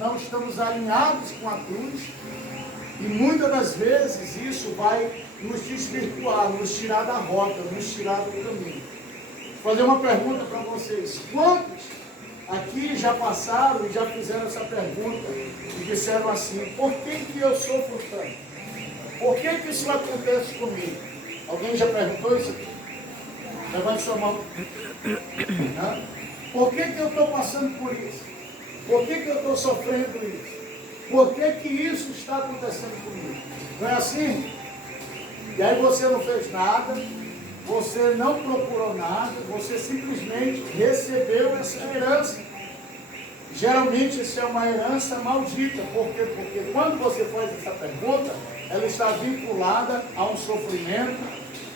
não estamos alinhados com a cruz, e muitas das vezes isso vai nos desvirtuar, nos tirar da rota, nos tirar do caminho. Vou fazer uma pergunta para vocês. Quantos aqui já passaram e já fizeram essa pergunta e disseram assim: por que eu sofro tanto? Por que isso acontece comigo? Alguém já perguntou isso aqui? Levante sua mão. Por que eu estou passando por isso? Por que eu estou sofrendo isso? Por que isso está acontecendo comigo? Não é assim? E aí você não fez nada, você não procurou nada, você simplesmente recebeu essa herança. Geralmente isso é uma herança maldita. Por quê? Porque quando você faz essa pergunta, ela está vinculada a um sofrimento,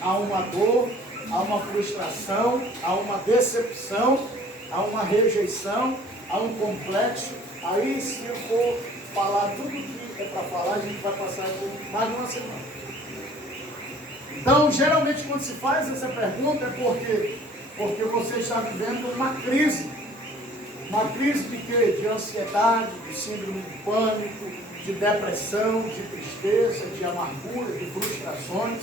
a uma dor, a uma frustração, a uma decepção, a uma rejeição, a um complexo. Aí, se eu for falar tudo que é para falar, a gente vai passar aqui mais de uma semana. Então, geralmente, quando se faz essa pergunta, é porque você está vivendo uma crise. Uma crise de quê? De ansiedade, de síndrome de pânico, de depressão, de tristeza, de amargura, de frustrações.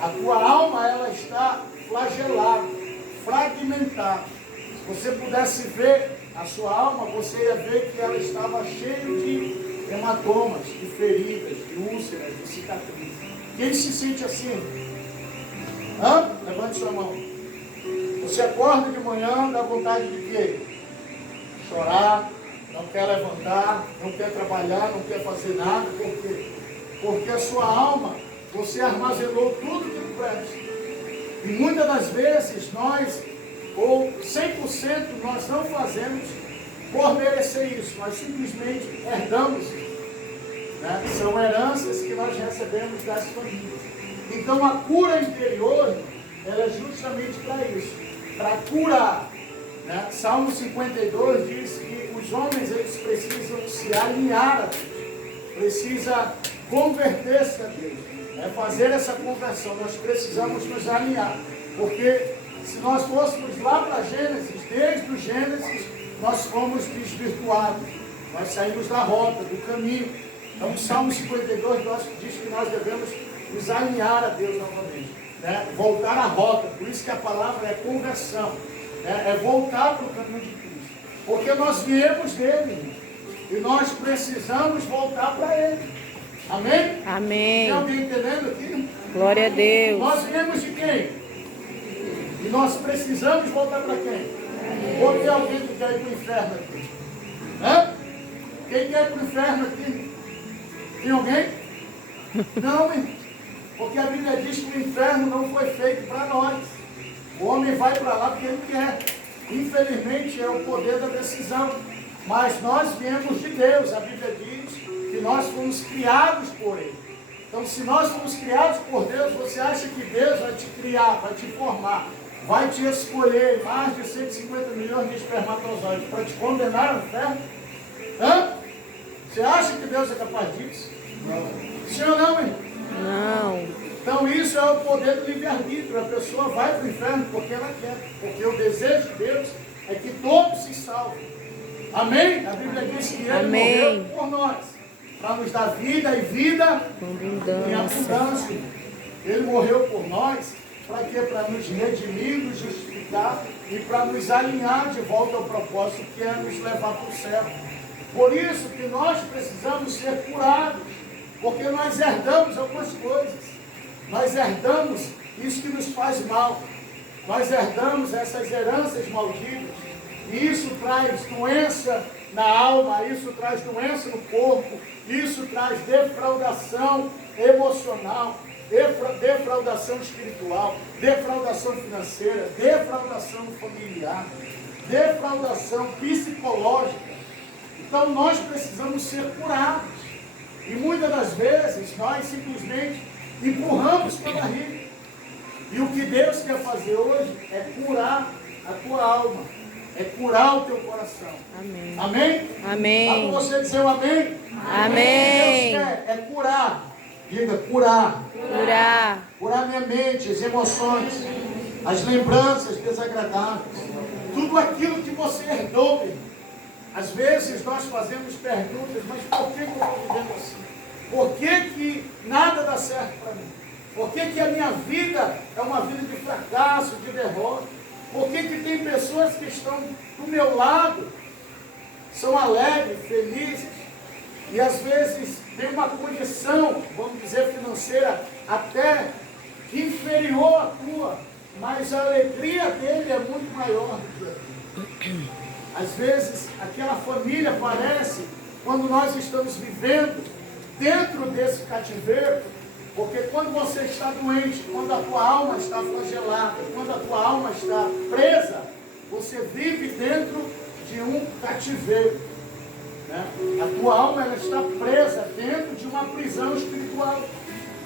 A tua alma, ela está flagelada, fragmentada. Se você pudesse ver a sua alma, você ia ver que ela estava cheia de hematomas, de feridas, de úlceras, de cicatrizes. Quem se sente assim? Levante sua mão. Você acorda de manhã, dá vontade de quê? Chorar, não quer levantar, não quer trabalhar, não quer fazer nada. Por quê? Porque a sua alma, você armazenou tudo que presta. E muitas das vezes nós, ou 100%, nós não fazemos por merecer isso, nós simplesmente herdamos isso. Né? São heranças que nós recebemos das famílias. Então a cura interior, ela é justamente para isso, para curar. Né? Salmo 52 diz que os homens, eles precisam se alinhar a Deus, precisa converter-se a Deus, né? Fazer essa conversão. Nós precisamos nos alinhar, porque se nós fôssemos lá para Gênesis, desde o Gênesis, nós fomos desvirtuados, nós saímos da rota, do caminho. Então o Salmo 52 diz que nós devemos nos alinhar a Deus novamente, né? Voltar à rota. Por isso que a palavra é conversão, é voltar para o caminho de Cristo, porque nós viemos dele e nós precisamos voltar para ele. Amém? Amém. Tem alguém entendendo aqui? Glória a Deus. Nós viemos de quem? E nós precisamos voltar para quem? Ou tem alguém que quer ir para o inferno aqui? Quem quer ir para o inferno aqui? Tem alguém? Não, hein? Porque a Bíblia diz que o inferno não foi feito para nós. O homem vai para lá porque ele quer. Infelizmente é o poder da decisão. Mas nós viemos de Deus. A Bíblia diz que nós fomos criados por Ele. Então, se nós fomos criados por Deus, você acha que Deus vai te criar, vai te formar, vai te escolher mais de 150 milhões de espermatozoides para te condenar ao inferno? Você acha que Deus é capaz disso? Não. Sim ou não, hein? Não. Então isso é o poder do livre-arbítrio. A pessoa vai para o inferno porque ela quer. Porque o desejo de Deus é que todos se salvem. Amém? A Bíblia diz que Ele morreu por nós, para nos dar vida e vida em abundância. Ele morreu por nós, para quê? Para nos redimir, nos justificar e para nos alinhar de volta ao propósito que é nos levar para o céu. Por isso que nós precisamos ser curados, porque nós herdamos algumas coisas. Nós herdamos isso que nos faz mal. Nós herdamos essas heranças malditas. E isso traz doença na alma, isso traz doença no corpo, isso traz defraudação emocional, defraudação espiritual, defraudação financeira, defraudação familiar, defraudação psicológica. Então nós precisamos ser curados. E muitas das vezes nós simplesmente empurramos com a barriga. E o que Deus quer fazer hoje é curar a tua alma, é curar o teu coração. Amém. Amém? Amém. Dá para você dizer um amém? Amém. O que Deus quer é curar. Diga, curar. Curar. Curar minha mente, as emoções, as lembranças desagradáveis. Tudo aquilo que você herdou, Às vezes nós fazemos perguntas, mas por que eu estou vivendo assim? Por que nada dá certo para mim? Por que a minha vida é uma vida de fracasso, de derrota? Por que tem pessoas que estão do meu lado, são alegres, felizes, e às vezes tem uma condição, vamos dizer, financeira até inferior à tua, mas a alegria dele é muito maior do que a tua. Às vezes aquela família parece, quando nós estamos vivendo dentro desse cativeiro, porque quando você está doente, quando a tua alma está flagelada, quando a tua alma está presa, você vive dentro de um cativeiro, né? A tua alma ela está presa dentro de uma prisão espiritual.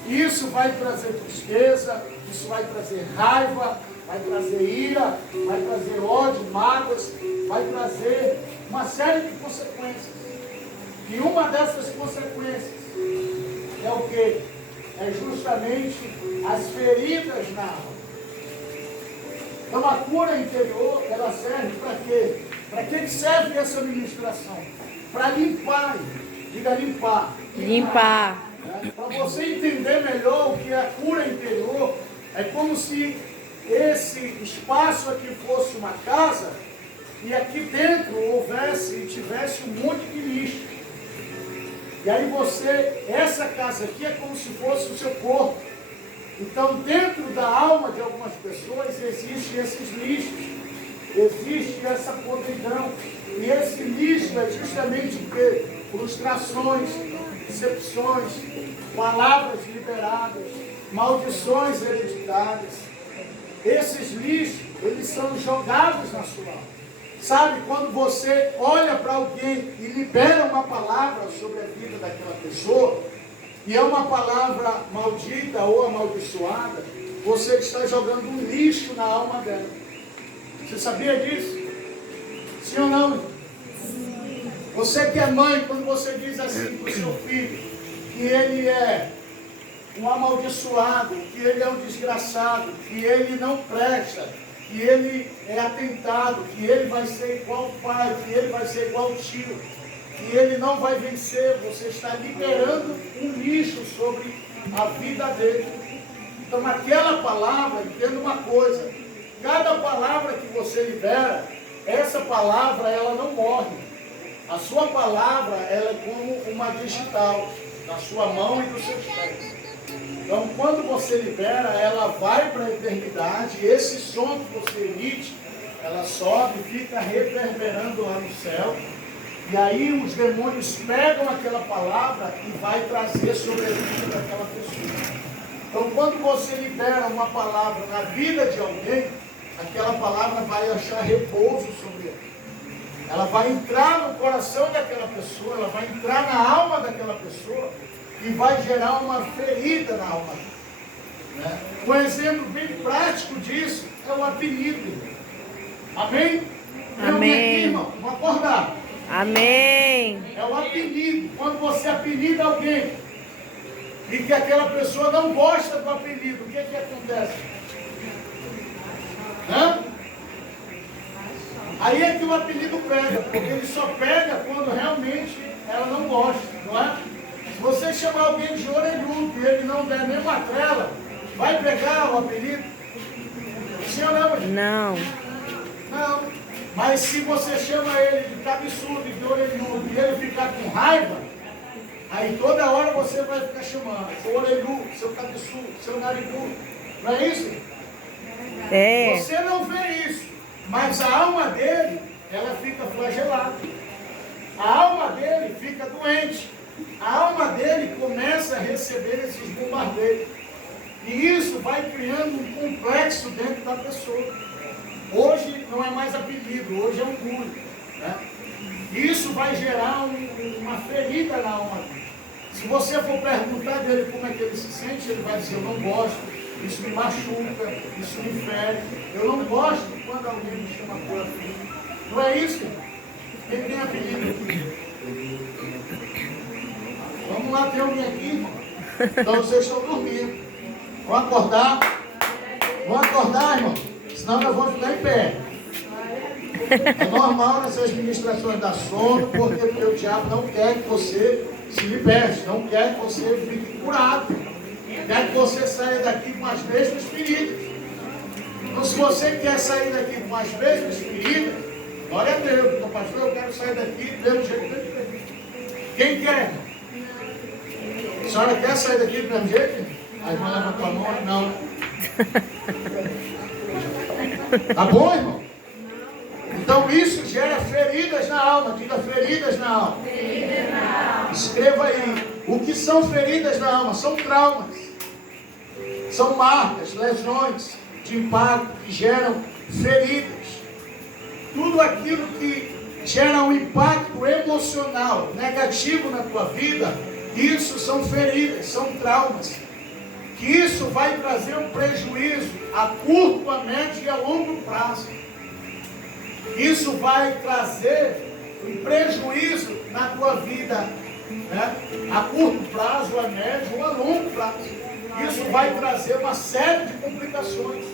E isso vai trazer tristeza, isso vai trazer raiva, vai trazer ira, vai trazer ódio, mágoas, vai trazer uma série de consequências. E uma dessas consequências é o quê? É justamente as feridas na alma. Então a cura interior, ela serve para quê? Para que serve essa ministração? Para limpar, diga limpar. Limpar. Para você entender melhor o que é a cura interior, é como se esse espaço aqui fosse uma casa e aqui dentro houvesse e tivesse um monte de lixo. E aí essa casa aqui é como se fosse o seu corpo. Então dentro da alma de algumas pessoas existem esses lixos, existe essa podridão. E esse lixo é justamente o quê? Frustrações, decepções, palavras liberadas, maldições hereditárias. Esses lixos, eles são jogados na sua alma. Sabe, quando você olha para alguém e libera uma palavra sobre a vida daquela pessoa, e é uma palavra maldita ou amaldiçoada, você está jogando um lixo na alma dela. Você sabia disso? Sim ou não? Você que é mãe, quando você diz assim para o seu filho, que ele é um amaldiçoado, que ele é um desgraçado, que ele não presta, que ele é atentado, que ele vai ser igual ao pai, que ele vai ser igual ao tio, que ele não vai vencer, você está liberando um lixo sobre a vida dele. Então aquela palavra, entenda uma coisa, cada palavra que você libera, essa palavra ela não morre. A sua palavra ela é como uma digital, na sua mão e nos seus pés. Então, quando você libera, ela vai para a eternidade, e esse som que você emite, ela sobe, fica reverberando lá no céu, e aí os demônios pegam aquela palavra e vai trazer sobre a vida daquela pessoa. Então, quando você libera uma palavra na vida de alguém, aquela palavra vai achar repouso sobre ela. Ela vai entrar no coração daquela pessoa, ela vai entrar na alma daquela pessoa, e vai gerar uma ferida na alma. Né? Um exemplo bem prático disso é o apelido. Amém? Amém. Aqui, irmão, vamos acordar. Amém. É o apelido. Quando você apelida alguém e que aquela pessoa não gosta do apelido, o que acontece? Hã? Aí é que o apelido pega, porque ele só pega quando realmente ela não gosta, não é? Se você chamar alguém de orelhudo e ele não der nem uma trela, vai pegar o apelido? Sim ou não? Não. Não. Mas se você chama ele de cabeçudo e de orelhudo e ele ficar com raiva, aí toda hora você vai ficar chamando seu orelhudo, seu cabeçudo, seu narigudo. Não é isso? É. Você não vê isso, mas a alma dele, ela fica flagelada. A alma dele fica doente. A alma dele começa a receber esses bombardeios. E isso vai criando um complexo dentro da pessoa. Hoje não é mais apelido, hoje é orgulho. Né? Isso vai gerar uma ferida na alma dele. Se você for perguntar dele como é que ele se sente, ele vai dizer, eu não gosto, isso me machuca, isso me fere. Eu não gosto quando alguém me chama por apelido. Não é isso? Quem tem apelido? Vamos lá, tem alguém aqui, irmão? Então vocês estão dormindo. Vão acordar? Vão acordar, irmão? Senão nós vamos ficar em pé. É normal nessas ministrações dar sono, porque o diabo não quer que você se liberte, não quer que você fique curado, quer que você saia daqui com as mesmas feridas. Então, se você quer sair daqui com as mesmas feridas, glória a Deus, então, pastor, eu quero sair daqui do mesmo jeito que eu tive. Quem quer? A senhora quer sair daqui do mesmo jeito? A irmã levantou a mão, não. Tá bom, irmão? Então isso gera feridas na alma. Diga feridas na alma. Escreva aí. O que são feridas na alma? São traumas. São marcas, lesões de impacto que geram feridas. Tudo aquilo que gera um impacto emocional negativo na tua vida, isso são feridas, são traumas. Que isso vai trazer um prejuízo a curto, a médio e a longo prazo. Isso vai trazer um prejuízo na tua vida, né? A curto prazo, a médio ou a longo prazo. Isso vai trazer uma série de complicações.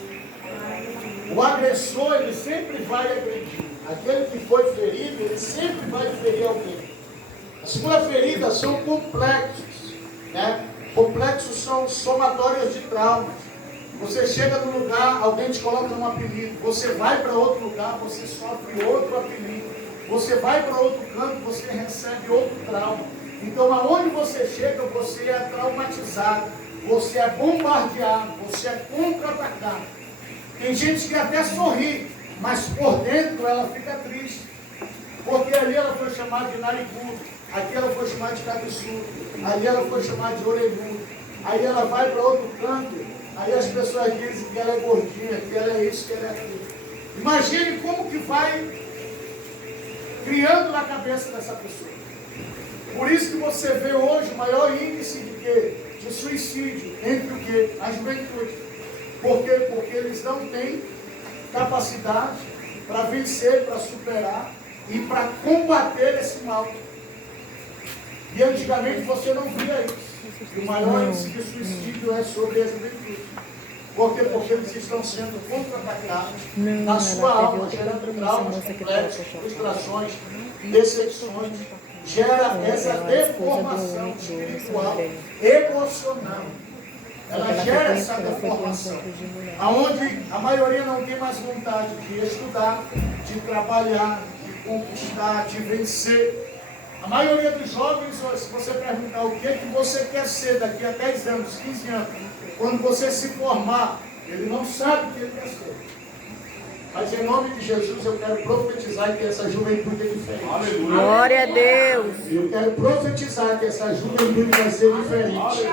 O agressor, ele sempre vai agredir. Aquele que foi ferido, ele sempre vai ferir alguém. A segunda ferida são complexos, né? Complexos são somatórias de traumas. Você chega num lugar, alguém te coloca num apelido. Você vai para outro lugar, você sofre outro apelido. Você vai para outro canto, você recebe outro trauma. Então, aonde você chega, você é traumatizado. Você é bombardeado, você é contra-atacado. Tem gente que até sorri, mas por dentro ela fica triste. Porque ali ela foi chamada de narigudo, aqui ela foi chamada de cabeçudo, ali ela foi chamada de orelhudo. Aí ela vai para outro canto, aí as pessoas dizem que ela é gordinha, que ela é isso, que ela é aquilo. Imagine como que vai criando na cabeça dessa pessoa. Por isso que você vê hoje o maior índice de quê? De suicídio entre o quê? A juventude. Por quê? Porque eles não têm capacidade para vencer, para superar e para combater esse mal. E antigamente você não via isso. E o maior índice de suicídio é sobre a juventude. Por quê? Porque eles estão sendo contra-atacados na sua alma, gerando traumas complexos, frustrações, decepções. Gera essa deformação espiritual, emocional. Ela gera essa deformação, aonde a maioria não tem mais vontade de estudar, de trabalhar, de conquistar, de vencer. A maioria dos jovens, se você perguntar o que você quer ser daqui a 10 anos, 15 anos, quando você se formar, ele não sabe o que ele quer ser. Mas em nome de Jesus eu quero profetizar que essa juventude é diferente. Aleluia. Glória a Deus. Eu quero profetizar que essa juventude vai ser diferente.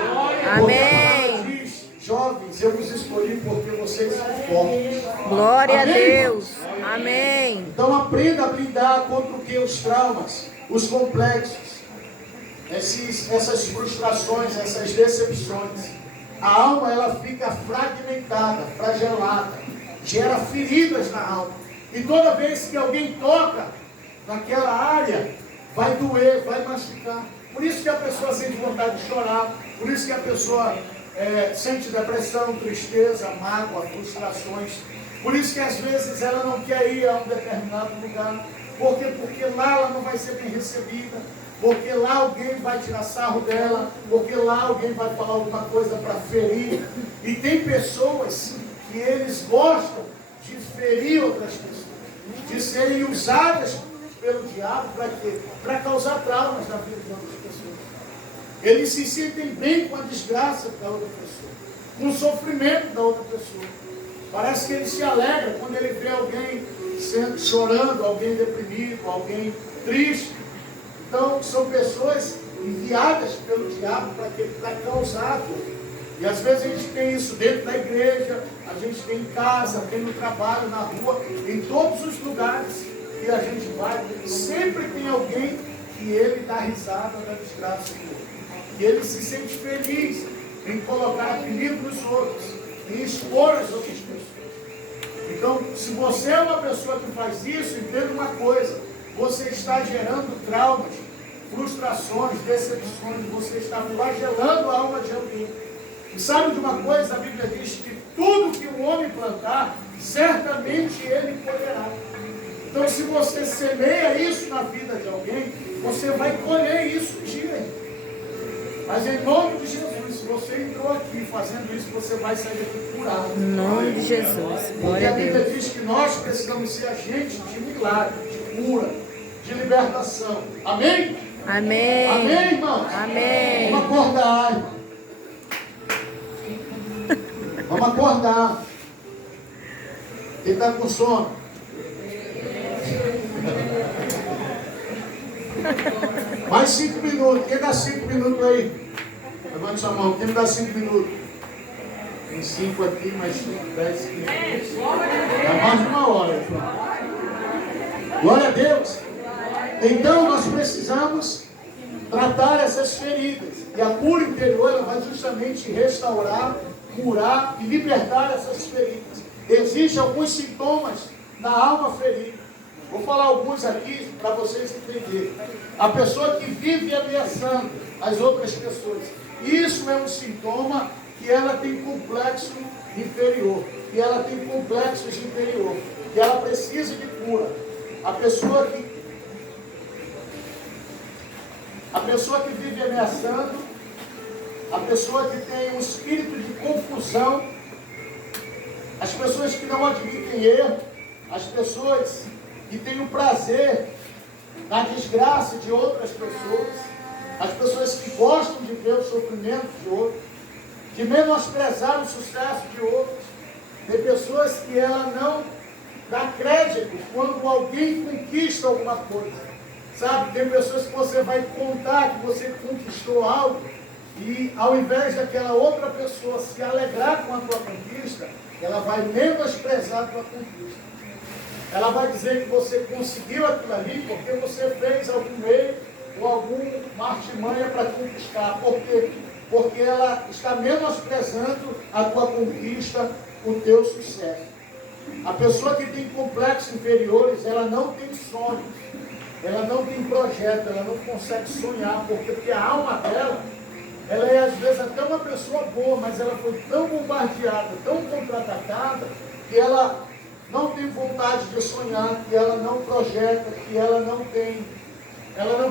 Amém. Diz, jovens, eu vos escolhi porque vocês são fortes. Glória a Amém, Deus. irmãos? Amém. Então aprenda a blindar contra o que? Os traumas, os complexos, essas frustrações, essas decepções. A alma ela fica fragmentada, fragelada, gera feridas na alma. E toda vez que alguém toca naquela área, vai doer, vai machucar. Por isso que a pessoa sente vontade de chorar, por isso que a pessoa sente depressão, tristeza, mágoa, frustrações. Por isso que às vezes ela não quer ir a um determinado lugar. Por quê? Porque lá ela não vai ser bem recebida. Porque lá alguém vai tirar sarro dela. Porque lá alguém vai falar alguma coisa para ferir. E tem pessoas que eles gostam de ferir outras pessoas. De serem usadas pelo diabo para quê? Para causar traumas na vida de outras pessoas. Eles se sentem bem com a desgraça da outra pessoa. Com o sofrimento da outra pessoa. Parece que ele se alegra quando ele vê alguém chorando, alguém deprimido, alguém triste. Então, são pessoas enviadas pelo diabo para causar dor. E às vezes a gente tem isso dentro da igreja, a gente tem em casa, tem no trabalho, na rua, em todos os lugares que a gente vai, sempre tem alguém que ele dá risada da desgraça do outro. E ele se sente feliz em colocar apelido nos outros, em expor as outras pessoas. Então, se você é uma pessoa que faz isso, entenda uma coisa: você está gerando traumas, frustrações, decepções, você está flagelando a alma de alguém. E sabe de uma coisa? A Bíblia diz que tudo que o homem plantar, certamente ele colherá. Então, se você semeia isso na vida de alguém, você vai colher isso um dia. Mas em nome de Jesus, se você entrou aqui fazendo isso, você vai sair daqui curado. Em nome de Jesus. Porque Glória a a Bíblia Deus. diz que nós precisamos ser agentes de milagre, de cura, de libertação. Amém? Amém. Amém, irmão? Amém. Vamos acordar, irmão. Vamos acordar. Quem está com sono? Mais 5 minutos. Quem dá 5 minutos aí? Levante sua mão. Quem me dá 5 minutos? Tem 5 aqui, mais 5, 10, 15. É mais de uma hora. Glória a Deus. Então nós precisamos tratar essas feridas. E a cura interior ela vai justamente restaurar, curar e libertar essas feridas. Existem alguns sintomas da alma ferida. Vou falar alguns aqui para vocês entenderem. A pessoa que vive ameaçando as outras pessoas. Isso é um sintoma que ela tem complexo inferior. Que ela tem complexos inferior. Que ela precisa de cura. A pessoa que vive ameaçando, a pessoa que tem um espírito de confusão, as pessoas que não admitem erro, as pessoas que têm o prazer na desgraça de outras pessoas, as pessoas que gostam de ver o sofrimento de outros, de menosprezar o sucesso de outros, tem pessoas que ela não dá crédito quando alguém conquista alguma coisa. Sabe, tem pessoas que você vai contar que você conquistou algo e ao invés daquela outra pessoa se alegrar com a tua conquista, ela vai menosprezar a tua conquista. Ela vai dizer que você conseguiu aquilo ali porque você fez algum meio ou alguma artimanha para conquistar. Por quê? Porque ela está menosprezando a tua conquista, o teu sucesso. A pessoa que tem complexos inferiores, ela não tem sonhos. Ela não tem projeto, ela não consegue sonhar, porque a alma dela, ela é às vezes até uma pessoa boa, mas ela foi tão bombardeada, tão contra-atacada, que ela não tem vontade de sonhar, que ela não projeta, que ela não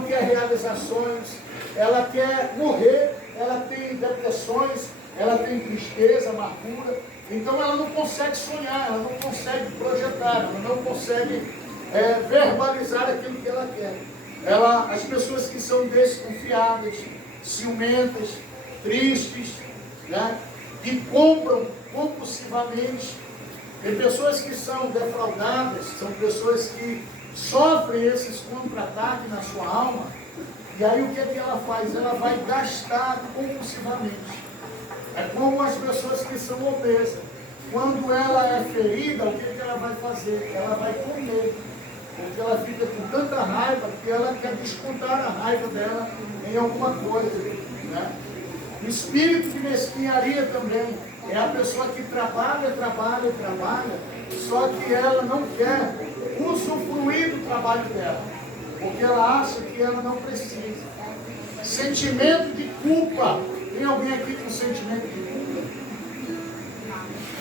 quer realizações, ela quer morrer, ela tem depressões, ela tem tristeza, amargura, então ela não consegue sonhar, ela não consegue projetar, ela não consegue verbalizar aquilo que ela quer. As pessoas que são desconfiadas, ciumentas, tristes, né, que compram compulsivamente, tem pessoas que são defraudadas, são pessoas que sofrem esses contra-ataques na sua alma, e aí o que é que ela faz? Ela vai gastar compulsivamente. É como as pessoas que são obesas. Quando ela é ferida, o que é que ela vai fazer? Ela vai comer. Porque ela fica com tanta raiva que ela quer descontar a raiva dela em alguma coisa. Né? Espírito de mesquinharia também é a pessoa que trabalha, só que ela não quer usufruir do trabalho dela, porque ela acha que ela não precisa. Sentimento de culpa. Tem alguém aqui com sentimento de culpa?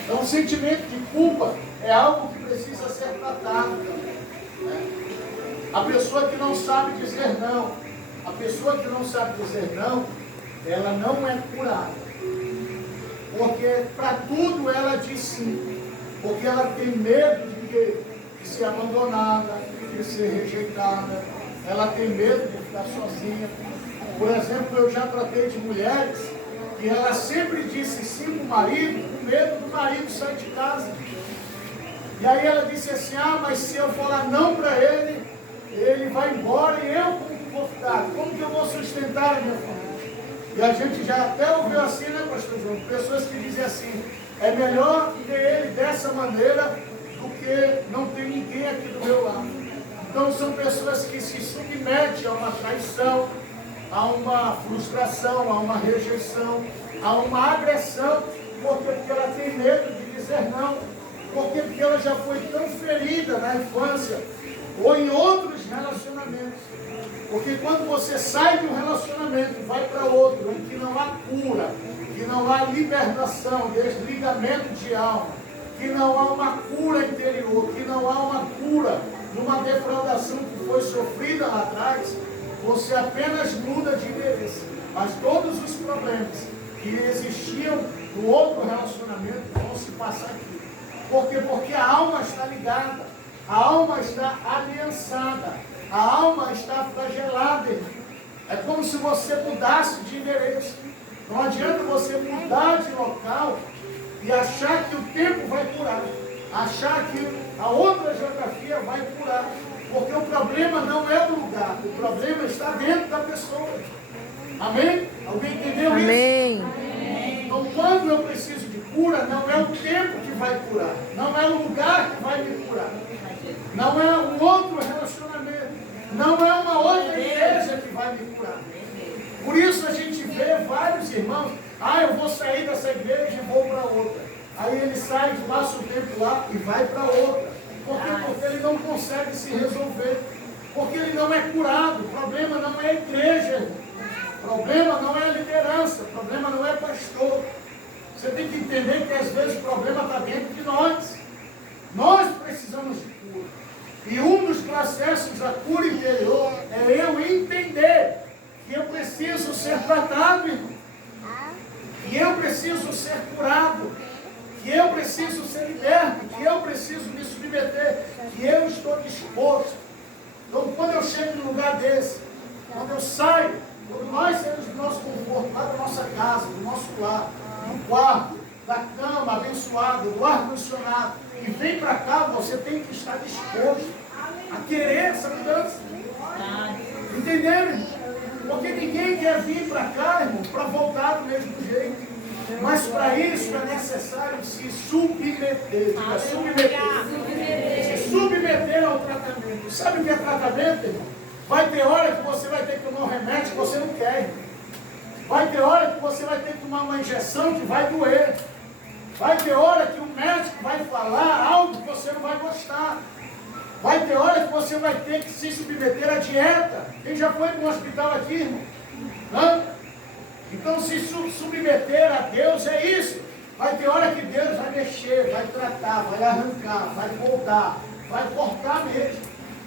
Então, sentimento de culpa é algo que precisa ser tratado também. A pessoa que não sabe dizer não, ela não é curada, porque para tudo ela diz sim, porque ela tem medo de ser abandonada, de ser rejeitada, ela tem medo de ficar sozinha. Por exemplo, eu já tratei de mulheres que ela sempre disse sim para o marido, com medo do marido sair de casa. E aí ela disse assim, mas se eu falar não para ele, ele vai embora e eu como que vou ficar? Como que eu vou sustentar a minha família? E a gente já até ouviu assim, né, pastor João? Pessoas que dizem assim, é melhor ter ele dessa maneira do que não ter ninguém aqui do meu lado. Então são pessoas que se submetem a uma traição, a uma frustração, a uma rejeição, a uma agressão, porque ela tem medo de dizer não. Porque ela já foi tão ferida na infância ou em outros relacionamentos. Porque quando você sai de um relacionamento e vai para outro, em que não há cura, que não há libertação, desligamento de alma, que não há uma cura interior, que não há uma cura numa defraudação que foi sofrida lá atrás, você apenas muda de endereço. Mas todos os problemas que existiam no outro relacionamento vão se passar aqui. Por quê? Porque a alma está ligada, a alma está aliançada, a alma está flagelada. É como se você mudasse de endereço. Não adianta você mudar de local e achar que o tempo vai curar, achar que a outra geografia vai curar. Porque o problema não é o lugar, o problema está dentro da pessoa. Amém? Alguém entendeu isso? Amém. Então, quando eu preciso de cura, não é o tempo que vai curar, não é o lugar que vai me curar, não é um outro relacionamento, não é uma outra igreja que vai me curar. Por isso a gente vê vários irmãos, eu vou sair dessa igreja e vou para outra. Aí ele sai, passa o tempo lá e vai para outra. Por quê? Porque ele não consegue se resolver. Porque ele não é curado. O problema não é a igreja. O problema não é a liderança. O problema não é pastor. Você tem que entender que às vezes o problema está dentro de nós. Nós precisamos de cura. E um dos processos da cura interior é eu entender que eu preciso ser tratado, irmão. Que eu preciso ser curado. Que eu preciso ser liberto. Que eu preciso me submeter. Que eu estou disposto. Então, quando eu chego em um lugar desse, quando eu saio, quando nós saímos do nosso conforto, lá da nossa casa, do nosso lar, do quarto, da cama abençoada, do ar-condicionado, e vem para cá, você tem que estar disposto a querer essa mudança. Entenderam? Porque ninguém quer vir para cá, irmão, para voltar do mesmo jeito. Mas para isso é necessário se submeter. Se submeter ao tratamento. Sabe o que é tratamento, irmão? Vai ter hora que você vai ter que tomar um remédio que você não quer, irmão. Vai ter hora que você vai ter que tomar uma injeção que vai doer. Vai ter hora que o médico vai falar algo que você não vai gostar. Vai ter hora que você vai ter que se submeter à dieta. Quem já foi para um hospital aqui, irmão? Hã? Então, se submeter a Deus é isso. Vai ter hora que Deus vai mexer, vai tratar, vai arrancar, vai voltar, vai cortar mesmo.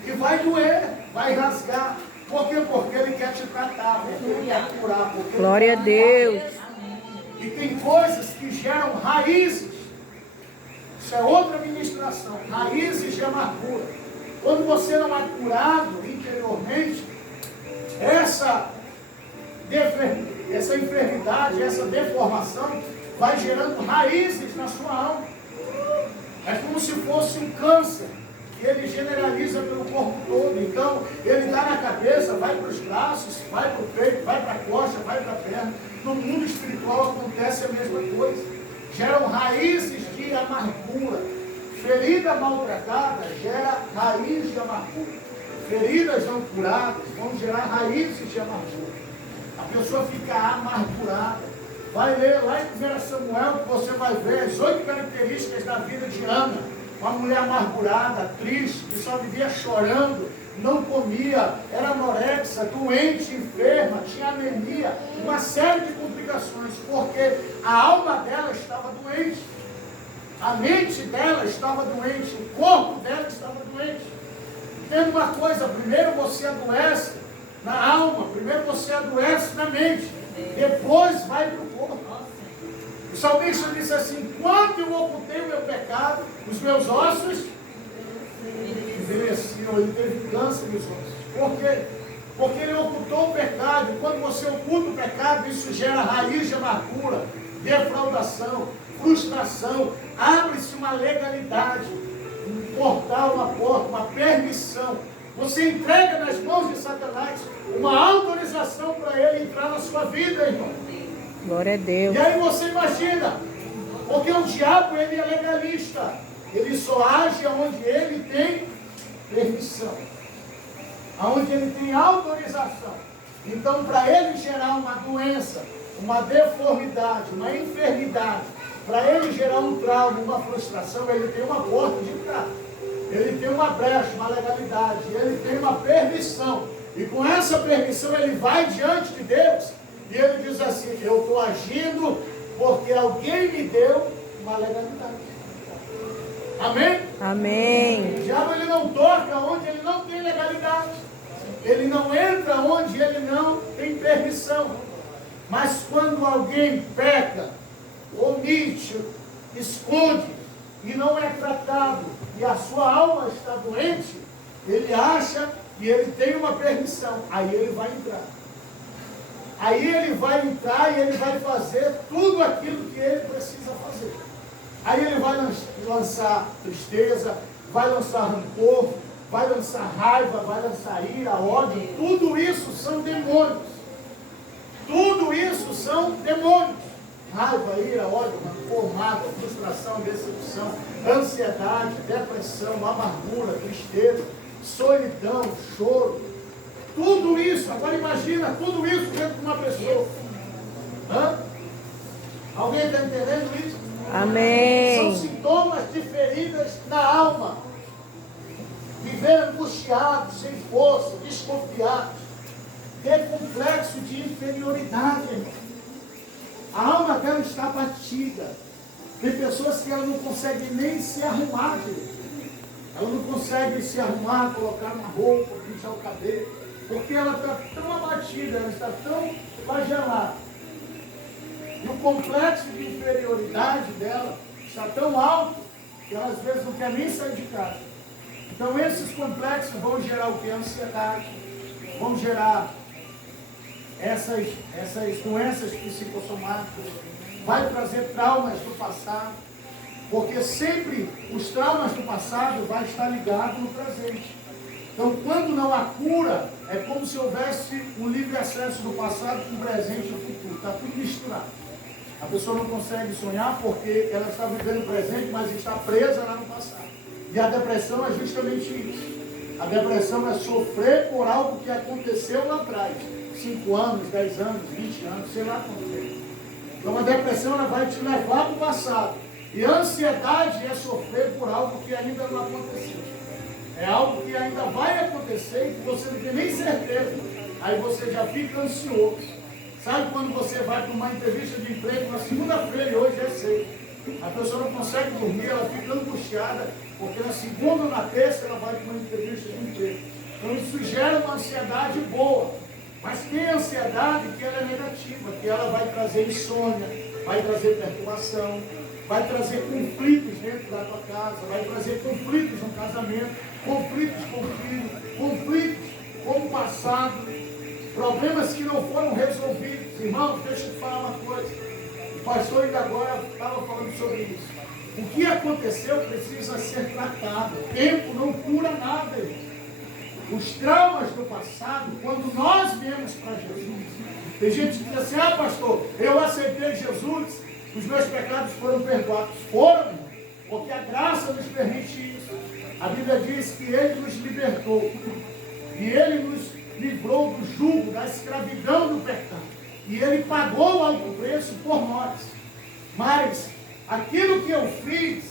E vai doer, vai rasgar. Por quê? Porque Ele quer te tratar, porque Ele quer curar. Glória a Deus. E tem coisas que geram raízes. Isso é outra ministração. Raízes de amargura. Quando você não é curado interiormente, essa enfermidade, essa deformação vai gerando raízes na sua alma. É como se fosse um câncer que ele generaliza pelo corpo todo. Então, ele dá na cabeça, vai para os braços, vai para o peito, vai para a coxa, vai para a perna. No mundo espiritual acontece a mesma coisa. Geram raízes de amargura. Ferida maltratada gera raiz de amargura. Feridas não curadas vão gerar raízes de amargura. A pessoa fica amargurada. Vai ler lá em 1 Samuel que você vai ver as 8 características da vida de Ana. Uma mulher amargurada, triste, que só vivia chorando, não comia, era anorexa, doente, enferma, tinha anemia, uma série de complicações, porque a alma dela estava doente, a mente dela estava doente, o corpo dela estava doente. Entenda uma coisa, primeiro você adoece na alma, primeiro você adoece na mente, depois vai para o corpo. O salmista disse assim: quando eu ocultei o meu pecado, os meus ossos envelheciam, ele teve câncer nos ossos. Por quê? Porque ele ocultou o pecado, e quando você oculta o pecado, isso gera raiz de amargura, defraudação, frustração, abre-se uma legalidade, um portal, uma porta, uma permissão. Você entrega nas mãos de Satanás uma autorização para ele entrar na sua vida, irmão. Glória a Deus. E aí você imagina, porque o diabo ele é legalista, ele só age onde ele tem permissão, onde ele tem autorização. Então, para ele gerar uma doença, uma deformidade, uma enfermidade, para ele gerar um trauma, uma frustração, ele tem uma porta de entrada, ele tem uma brecha, uma legalidade, ele tem uma permissão. E com essa permissão ele vai diante de Deus. E ele diz assim: eu estou agindo porque alguém me deu uma legalidade. Amém? Amém. O diabo ele não toca onde ele não tem legalidade. Ele não entra onde ele não tem permissão. Mas quando alguém peca, omite, esconde e não é tratado, e a sua alma está doente, ele acha que ele tem uma permissão. Aí ele vai entrar. Aí ele vai entrar e ele vai fazer tudo aquilo que ele precisa fazer. Aí ele vai lançar tristeza, vai lançar rancor, vai lançar raiva, vai lançar ira, ódio. Tudo isso são demônios. Tudo isso são demônios. Raiva, ira, ódio, rancor, mágoa, frustração, decepção, ansiedade, depressão, amargura, tristeza, solidão, choro. Tudo isso, agora imagina tudo isso dentro de uma pessoa. Hã? Alguém está entendendo isso? Amém. São sintomas de feridas na alma. Viver angustiado, sem força, desconfiado. Ter complexo de inferioridade, irmão. A alma dela está batida. Tem pessoas que ela não consegue nem se arrumar, gente. Ela não consegue se arrumar, colocar uma roupa, pintar o cabelo, porque ela está tão abatida, ela está tão flagelada. E o complexo de inferioridade dela está tão alto que ela às vezes não quer nem sair de casa. Então esses complexos vão gerar o que? Ansiedade, vão gerar essas doenças psicossomáticas, vai trazer traumas do passado, porque sempre os traumas do passado vão estar ligados no presente. Então quando não há cura, é como se houvesse um livre acesso do passado com o presente e o futuro, está tudo misturado. A pessoa não consegue sonhar porque ela está vivendo o presente, mas está presa lá no passado. E a depressão é justamente isso. A depressão é sofrer por algo que aconteceu lá atrás. 5 anos, 10 anos, 20 anos, sei lá quanto tempo. Então a depressão ela vai te levar para o passado. E a ansiedade é sofrer por algo que ainda não aconteceu. É algo que ainda vai acontecer e que você não tem nem certeza. Aí você já fica ansioso. Sabe quando você vai para uma entrevista de emprego na segunda-feira e hoje é sexta? A pessoa não consegue dormir, ela fica angustiada, porque na segunda ou na terça ela vai para uma entrevista de emprego. Então isso gera uma ansiedade boa. Mas tem ansiedade que ela é negativa, que ela vai trazer insônia, vai trazer perturbação, vai trazer conflitos dentro da tua casa, vai trazer conflitos no casamento, conflitos com o filho, conflitos com o passado. Problemas que não foram resolvidos. Irmãos, deixa eu te falar uma coisa. O pastor ainda agora estava falando sobre isso. O que aconteceu precisa ser tratado. O tempo não cura nada, irmão. Os traumas do passado, quando nós viemos para Jesus, tem gente que diz assim, pastor, eu aceitei Jesus, os meus pecados foram perdoados. Foram, irmão, porque a graça nos permite isso. A Bíblia diz que Ele nos libertou. E Ele nos livrou do jugo, da escravidão do pecado. E Ele pagou alto preço por nós. Mas aquilo que eu fiz,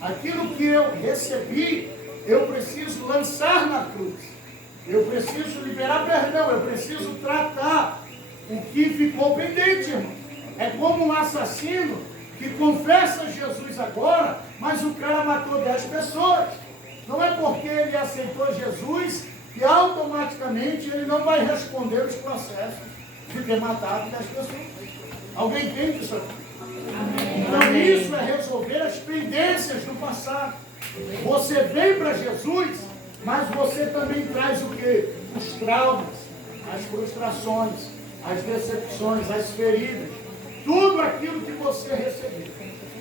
aquilo que eu recebi, eu preciso lançar na cruz. Eu preciso liberar perdão. Eu preciso tratar o que ficou pendente, irmão. É como um assassino que confessa Jesus agora, mas o cara matou 10 pessoas. Não é porque ele aceitou Jesus que automaticamente ele não vai responder os processos de ter matado 10 pessoas. Alguém entende isso aqui? Então isso é resolver as pendências do passado. Você vem para Jesus, mas você também traz o quê? Os traumas, as frustrações, as decepções, as feridas, tudo aquilo que você recebeu.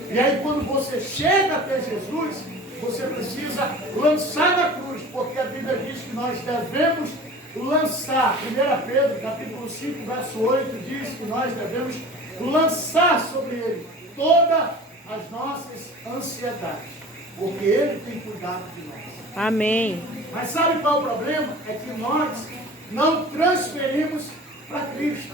E aí quando você chega até Jesus, você precisa lançar na cruz, porque a Bíblia diz que nós devemos lançar. 1 Pedro, capítulo 5, verso 8, diz que nós devemos lançar sobre Ele todas as nossas ansiedades, porque Ele tem cuidado de nós. Amém. Mas sabe qual é o problema? É que nós não transferimos para Cristo.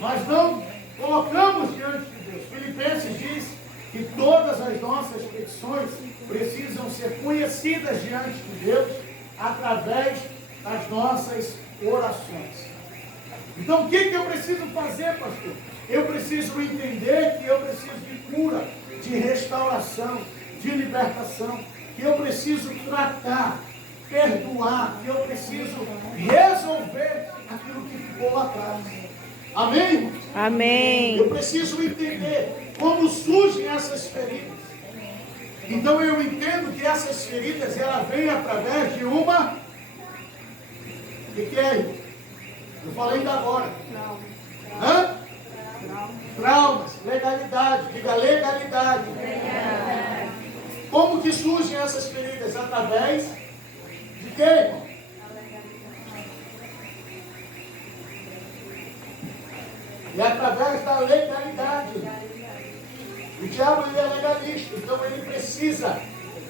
Nós não colocamos diante de Deus. Filipenses diz que todas as nossas petições precisam ser conhecidas diante de Deus através das nossas orações. Então o que eu preciso fazer, pastor? Eu preciso entender que eu preciso de cura, de restauração, de libertação, que eu preciso tratar, perdoar, que eu preciso resolver aquilo que ficou lá atrás. Amém, irmãos? Amém. Eu preciso entender como surgem essas feridas. Então eu entendo que essas feridas, ela vem através de uma... O que é, irmão? Eu falei ainda agora. Hã? Traumas, legalidade. Diga legalidade. Como que surgem essas feridas? Através de quê, irmão? E através da legalidade. O diabo, ele é legalista, então ele precisa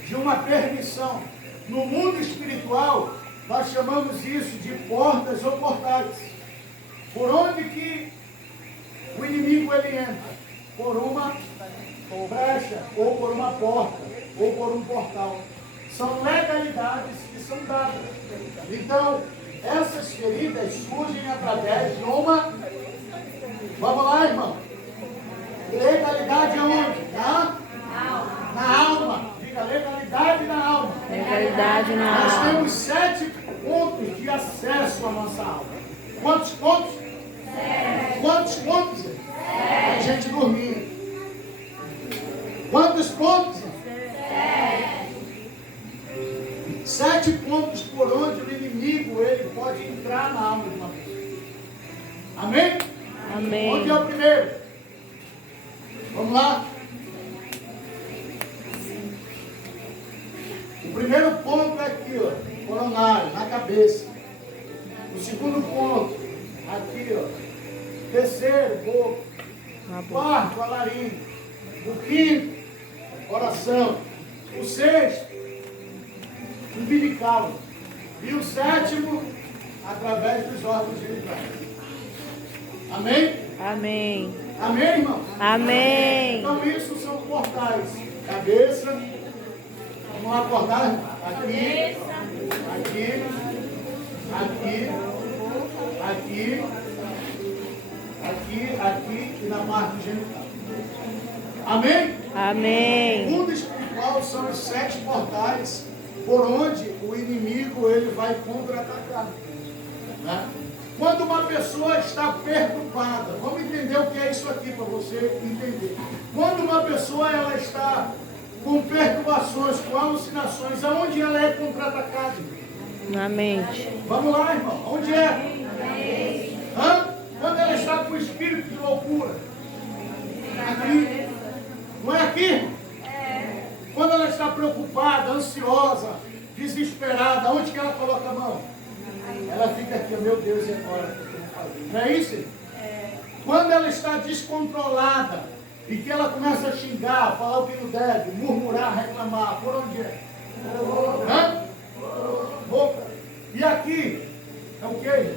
de uma permissão. No mundo espiritual, nós chamamos isso de portas ou portais. Por onde que o inimigo ele entra? Por uma brecha, ou por uma porta, ou por um portal. São legalidades que são dadas. Então, essas feridas surgem através de uma... Vamos lá, irmão. Legalidade aonde? Na alma. Diga legalidade na alma. Legalidade na Nós alma. temos 7 pontos de acesso à nossa alma. Quantos pontos? 7. Quantos pontos? 7. Tem gente dormindo. Quantos pontos? 7. 7 pontos por onde o inimigo ele pode entrar na alma de uma pessoa. Amém? Amém. Onde é o primeiro? Vamos lá? O primeiro ponto é aqui, ó, coronário, na cabeça. O segundo ponto, aqui, ó. Terceiro, boca. Quarto, a laringe. O quinto, coração. O sexto, umbilical. E o sétimo, através dos órgãos genitais. Amém? Amém. Amém, irmão? Amém. Então isso são portais. Cabeça. Vamos lá acordar. Aqui. Aqui. Aqui. Aqui. Aqui. Aqui. E na parte genital. Amém? Amém. O mundo espiritual são os 7 portais por onde o inimigo ele vai contra-atacar. Né? Quando uma pessoa está perturbada, vamos entender o que é isso aqui para você entender. Quando uma pessoa ela está com perturbações, com alucinações, aonde ela é contra-atacada? Na mente. Vamos lá, irmão. Onde é? Hã? Quando ela está com espírito de loucura. Aqui. Não é aqui? Quando ela está preocupada, ansiosa, desesperada, onde que ela coloca a mão? Ela fica aqui, meu Deus, e agora? Não é isso? Quando ela está descontrolada e que ela começa a xingar, falar o que não deve, murmurar, reclamar, por onde é? Hã? Boca. E aqui é o que?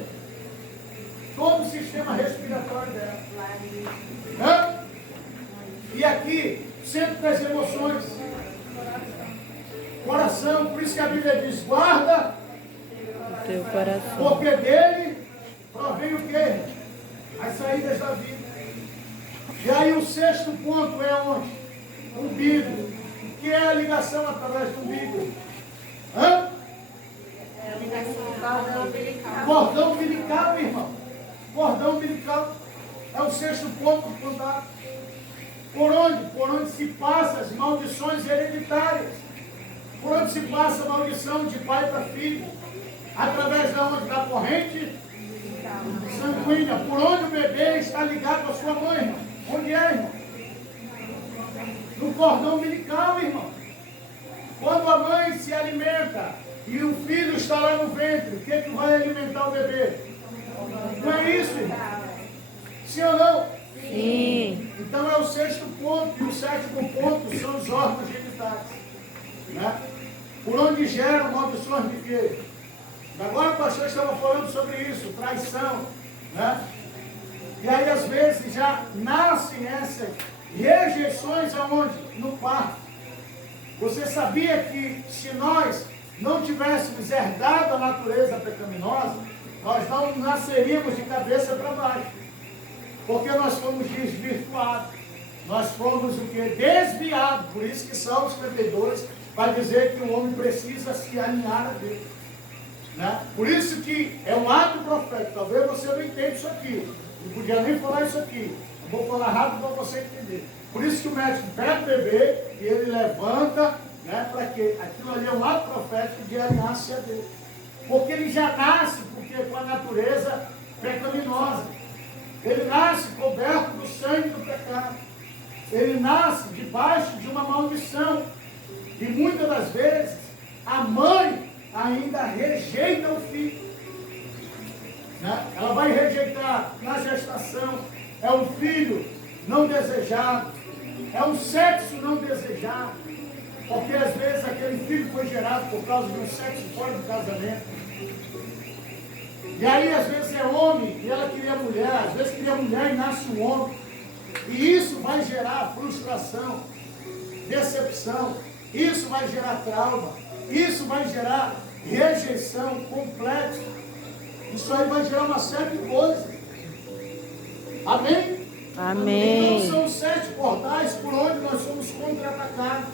Todo o sistema respiratório dela. Hã? E aqui, centro das emoções. Coração, por isso que a Bíblia diz, guarda Teu coração. porque dele provém o quê? As saídas da vida. E aí o sexto ponto é onde? O umbigo. O que é a ligação através do umbigo? Hã? Cordão umbilical, irmão. Cordão umbilical. É o sexto ponto do contato. Por onde? Por onde se passa as maldições hereditárias. Por onde se passa a maldição de pai para filho. Através da onde? Da corrente sanguínea. Por onde o bebê está ligado à sua mãe, irmão. Onde é, irmão? No cordão umbilical, irmão. Quando a mãe se alimenta e o filho está lá no ventre, o que que vai alimentar o bebê? Não é isso, irmão? Sim ou não? Sim. Então é o sexto ponto. E o sétimo ponto são os órgãos genitais. Né? Por onde geram maldições de quê? Agora o pastor estava falando sobre isso, traição. Né? E aí às vezes já nascem essas rejeições aonde? No parto. Você sabia que se nós não tivéssemos herdado a natureza pecaminosa, nós não nasceríamos de cabeça para baixo. Porque nós fomos desvirtuados. nós fomos o que? Desviados. Por isso que Salmo 52 vai dizer que o homem precisa se alinhar a Deus. Né? Por isso que é um ato profético. Talvez você não entenda isso aqui. Não podia nem falar isso aqui. Eu vou falar rápido para você entender. Por isso que o médico pega o bebê e ele levanta, né, para quê? Aquilo ali é um ato profético de alinhar-se a Deus. Porque ele já nasce com a natureza pecaminosa. Ele nasce coberto do sangue do pecado. Ele nasce debaixo de uma maldição. E muitas das vezes a mãe ainda rejeita o filho. Né? Ela vai rejeitar na gestação. É um filho não desejado. É um sexo não desejado. Porque às vezes aquele filho foi gerado por causa de um sexo fora do casamento. E aí às vezes é homem e ela queria mulher. Às vezes queria mulher e nasce um homem. E isso vai gerar frustração, decepção. Isso vai gerar trauma. Isso vai gerar rejeição, complexo. Isso aí vai gerar uma série de coisas. Amém? Amém. Então são os 7 portais por onde nós somos contra-atacados.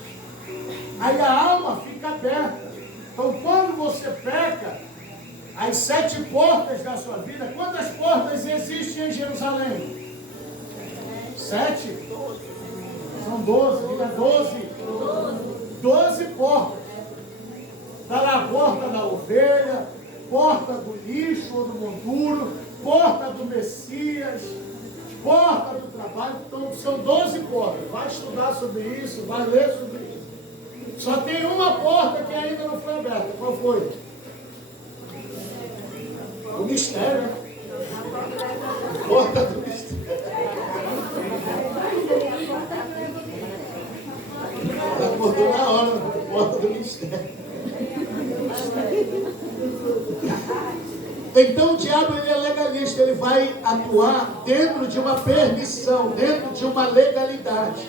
Aí a alma fica aberta. Então quando você peca, as 7 portas da sua vida, quantas portas existem em Jerusalém? 7? São 12, diga 12. 12 portas. Está lá a porta da ovelha, porta do lixo ou do monturo, porta do Messias, porta do trabalho. Então são 12 portas. Vai estudar sobre isso, vai ler sobre isso. Só tem uma porta que ainda não foi aberta. Qual foi? O mistério, né? Porta do mistério. Acordou na hora, porta do mistério. Então o diabo ele é legalista, ele vai atuar dentro de uma permissão, dentro de uma legalidade.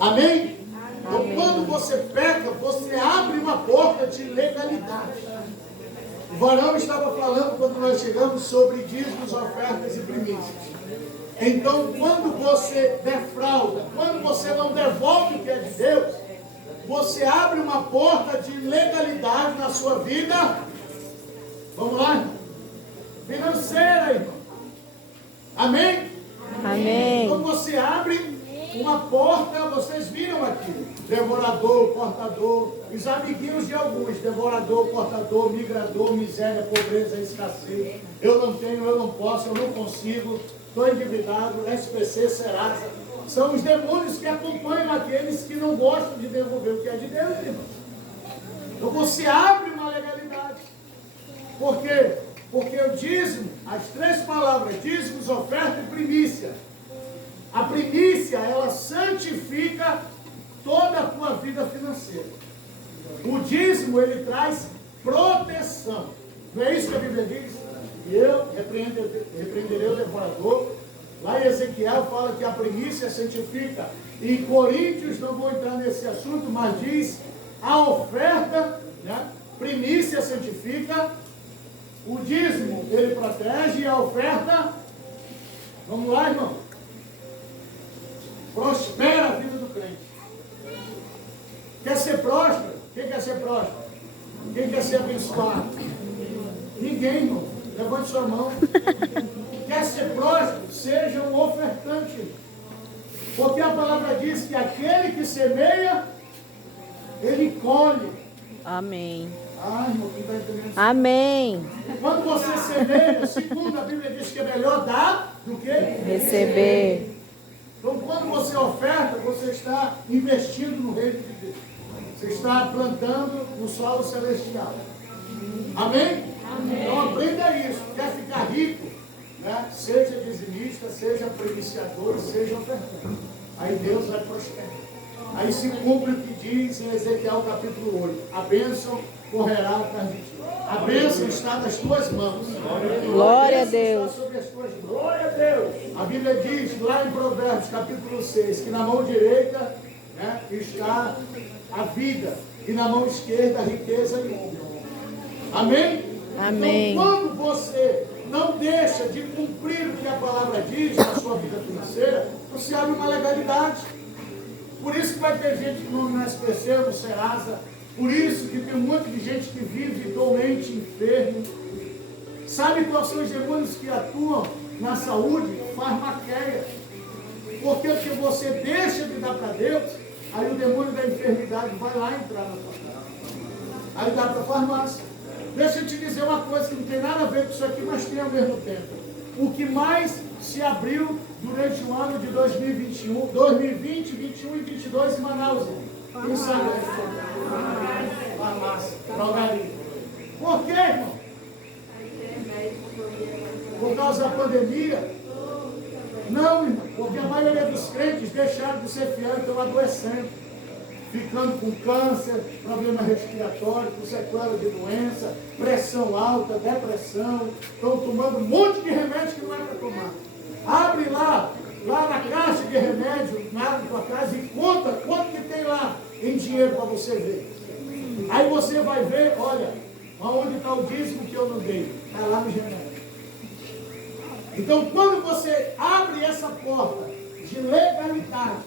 Amém? Então quando você peca, você abre uma porta de legalidade. O varão estava falando quando nós chegamos sobre dízimos, ofertas e primícias. Então quando você defrauda, quando você não devolve o que é de Deus, você abre uma porta de legalidade na sua vida. Vamos lá, irmão? Financeira, irmão. Amém? Amém. Quando você abre uma porta, vocês viram aqui, devorador, portador, os amiguinhos de alguns, devorador, portador, migrador, miséria, pobreza, escassez. Eu não tenho, eu não posso, eu não consigo, estou endividado, SPC, Serasa. São os demônios que acompanham aqueles que não gostam de devolver o que é de Deus, irmão. Então você abre uma legalidade. Por quê? Porque o dízimo, as 3 palavras, dízimos, oferta e primícia. A primícia, ela santifica toda a tua vida financeira. O dízimo, ele traz proteção. Não é isso que a Bíblia diz? E eu repreenderei o devorador. Lá em Ezequiel fala que a primícia santifica. Em Coríntios, não vou entrar nesse assunto, mas diz a oferta, né? Primícia santifica. O dízimo, ele protege, e a oferta, vamos lá, irmão, prospera a vida do crente. Quer ser próspero? Quem quer ser próspero? Quem quer ser abençoado? Ninguém, irmão. Levante sua mão. Quer ser próspero? Seja um ofertante. Porque a palavra diz que aquele que semeia, ele colhe. Amém. Ah, irmão, quem está entendendo isso? Amém. Quando você semeia, segundo a Bíblia diz que é melhor dar do que Receber. Então, quando você oferta, você está investindo no reino de Deus. Você está plantando no solo celestial. Amém? Amém. Então, aprenda isso. Quer ficar rico? Né? Seja dizimista, seja primiciador, seja ofertante. Aí Deus vai prosperar. Aí se cumpre o que diz em Ezequiel capítulo 8. A bênção correrá atrás de ti. A bênção está nas tuas mãos. Glória a Deus. Está sobre as tuas mãos. Glória a Deus. A Bíblia diz lá em Provérbios capítulo 6 que na mão direita, né, está a vida e na mão esquerda a riqueza e honra. Amém? Amém. Então, quando você não deixa deixa de cumprir o que a palavra diz na sua vida financeira, você abre uma legalidade. Por isso que vai ter gente no SPC, no Serasa, por isso que tem um monte de gente que vive doente, enfermo. Sabe quais são os demônios que atuam na saúde? Farmaqueia. Porque você deixa de dar para Deus, aí o demônio da enfermidade vai lá entrar na sua casa. Aí dá para a farmácia. Deixa eu te dizer uma coisa que não tem nada a ver com isso aqui, mas tem ao mesmo tempo. O que mais se abriu durante o ano de 2021, 2020, 2021 e 2022 em Manaus? Quem sabe? Farmácia, drogaria. Por quê, irmão? Por causa da pandemia? Não, irmão, porque a maioria dos crentes deixaram de ser fiéis e estão adoecendo, ficando com câncer, problema respiratório, com sequela de doença, pressão alta, depressão, estão tomando um monte de remédio que não é para tomar. Abre lá na caixa de remédio, na tua casa, e conta quanto que tem lá em dinheiro para você ver. Aí você vai ver, olha, onde está o dízimo que eu não dei? Está lá no remédio. Então, quando você abre essa porta de legalidade,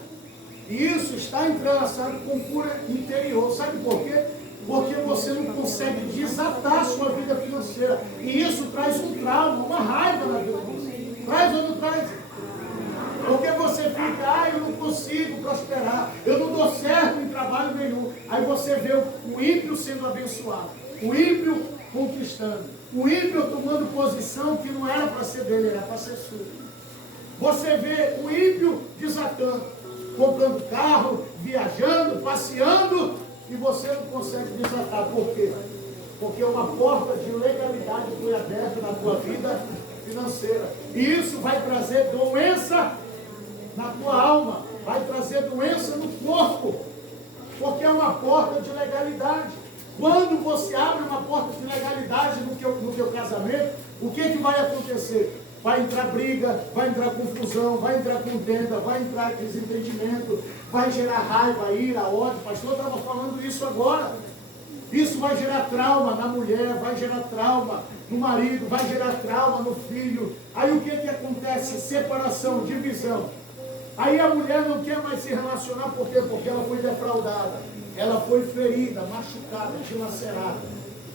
e isso está entrelaçado com cura interior, sabe por quê? Porque você não consegue desatar a sua vida financeira. E isso traz um trauma, uma raiva na vida de você. Traz ou não traz? Porque você fica, eu não consigo prosperar, eu não dou certo em trabalho nenhum. Aí você vê o ímpio sendo abençoado, o ímpio conquistando, o ímpio tomando posição que não era para ser dele, era para ser sua. Você vê o ímpio desatando, comprando carro, viajando, passeando, e você não consegue desatar. Por quê? Porque uma porta de legalidade foi aberta na tua vida financeira. E isso vai trazer doença na tua alma, vai trazer doença no corpo, porque é uma porta de legalidade. Quando você abre uma porta de legalidade no teu casamento, o que vai acontecer? Vai entrar briga, vai entrar confusão, vai entrar contenda, vai entrar desentendimento, vai gerar raiva, ira, ódio. O pastor estava falando isso agora. Isso vai gerar trauma na mulher, vai gerar trauma no marido, vai gerar trauma no filho. Aí o que acontece? Separação, divisão. Aí a mulher não quer mais se relacionar, por quê? Porque ela foi defraudada, ela foi ferida, machucada, dilacerada.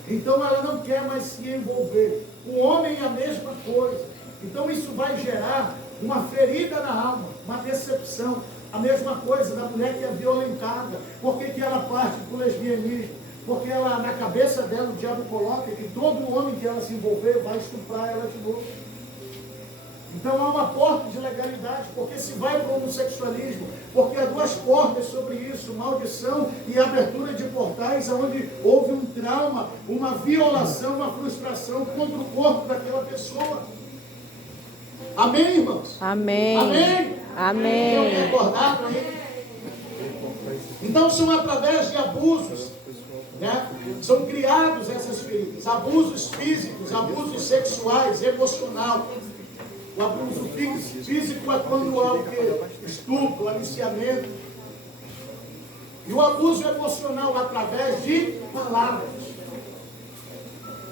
Então ela não quer mais se envolver. O homem é a mesma coisa. Então isso vai gerar uma ferida na alma, uma decepção. A mesma coisa da mulher que é violentada. Por que ela parte para o lesbianismo? Porque ela, na cabeça dela, o diabo coloca que todo homem que ela se envolver vai estuprar ela de novo. Então há uma porta de legalidade, porque se vai para o homossexualismo, porque há duas portas sobre isso, maldição e abertura de portais, onde houve um trauma, uma violação, uma frustração contra o corpo daquela pessoa. Amém, irmãos? Amém. Amém? Amém. Tem alguém acordado aí? Então são através de abusos, né? São criados essas feridas, abusos físicos, abusos sexuais, emocional. O abuso físico é quando há o quê? Estupro, aliciamento. E o abuso emocional através de palavras.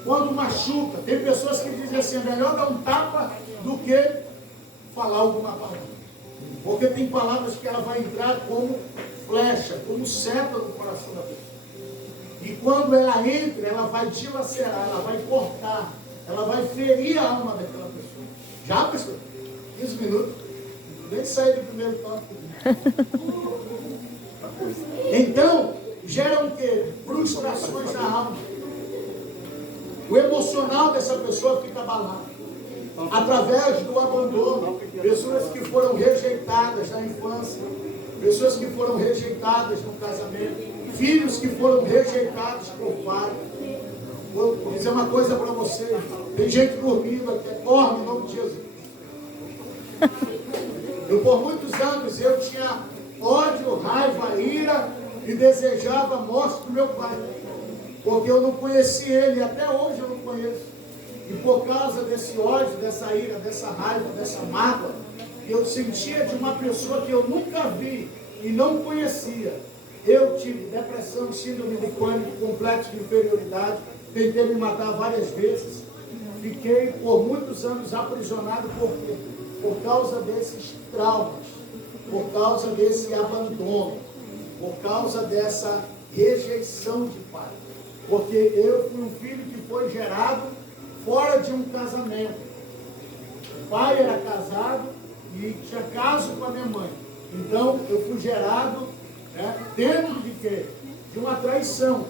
Quando machuca, tem pessoas que dizem assim, é melhor dar um tapa do que falar alguma palavra. Porque tem palavras que ela vai entrar como flecha, como seta no coração da pessoa. E quando ela entra, ela vai dilacerar, ela vai cortar, ela vai ferir a alma daquela pessoa. Já, pessoal? 15 minutos. Nem saí do primeiro tópico. Então, gera o quê? Frustrações na alma. O emocional dessa pessoa fica abalado. Através do abandono. Pessoas que foram rejeitadas na infância. Pessoas que foram rejeitadas no casamento. Filhos que foram rejeitados por pai. Vou dizer uma coisa para você. Tem gente dormindo aqui. Dorme em nome de Jesus. Eu, por muitos anos, eu tinha ódio, raiva, ira e desejava a morte do meu pai. Porque eu não conheci ele. E até hoje eu não conheço. E por causa desse ódio, dessa ira, dessa raiva, dessa mágoa, que eu sentia de uma pessoa que eu nunca vi e não conhecia, eu tive depressão, síndrome de pânico, complexo de inferioridade, tentei me matar várias vezes, fiquei por muitos anos aprisionado por causa desses traumas, por causa desse abandono, por causa dessa rejeição de pai. Porque eu fui um filho que foi gerado fora de um casamento. O pai era casado e tinha caso com a minha mãe. Então eu fui gerado, dentro de quê? De uma traição.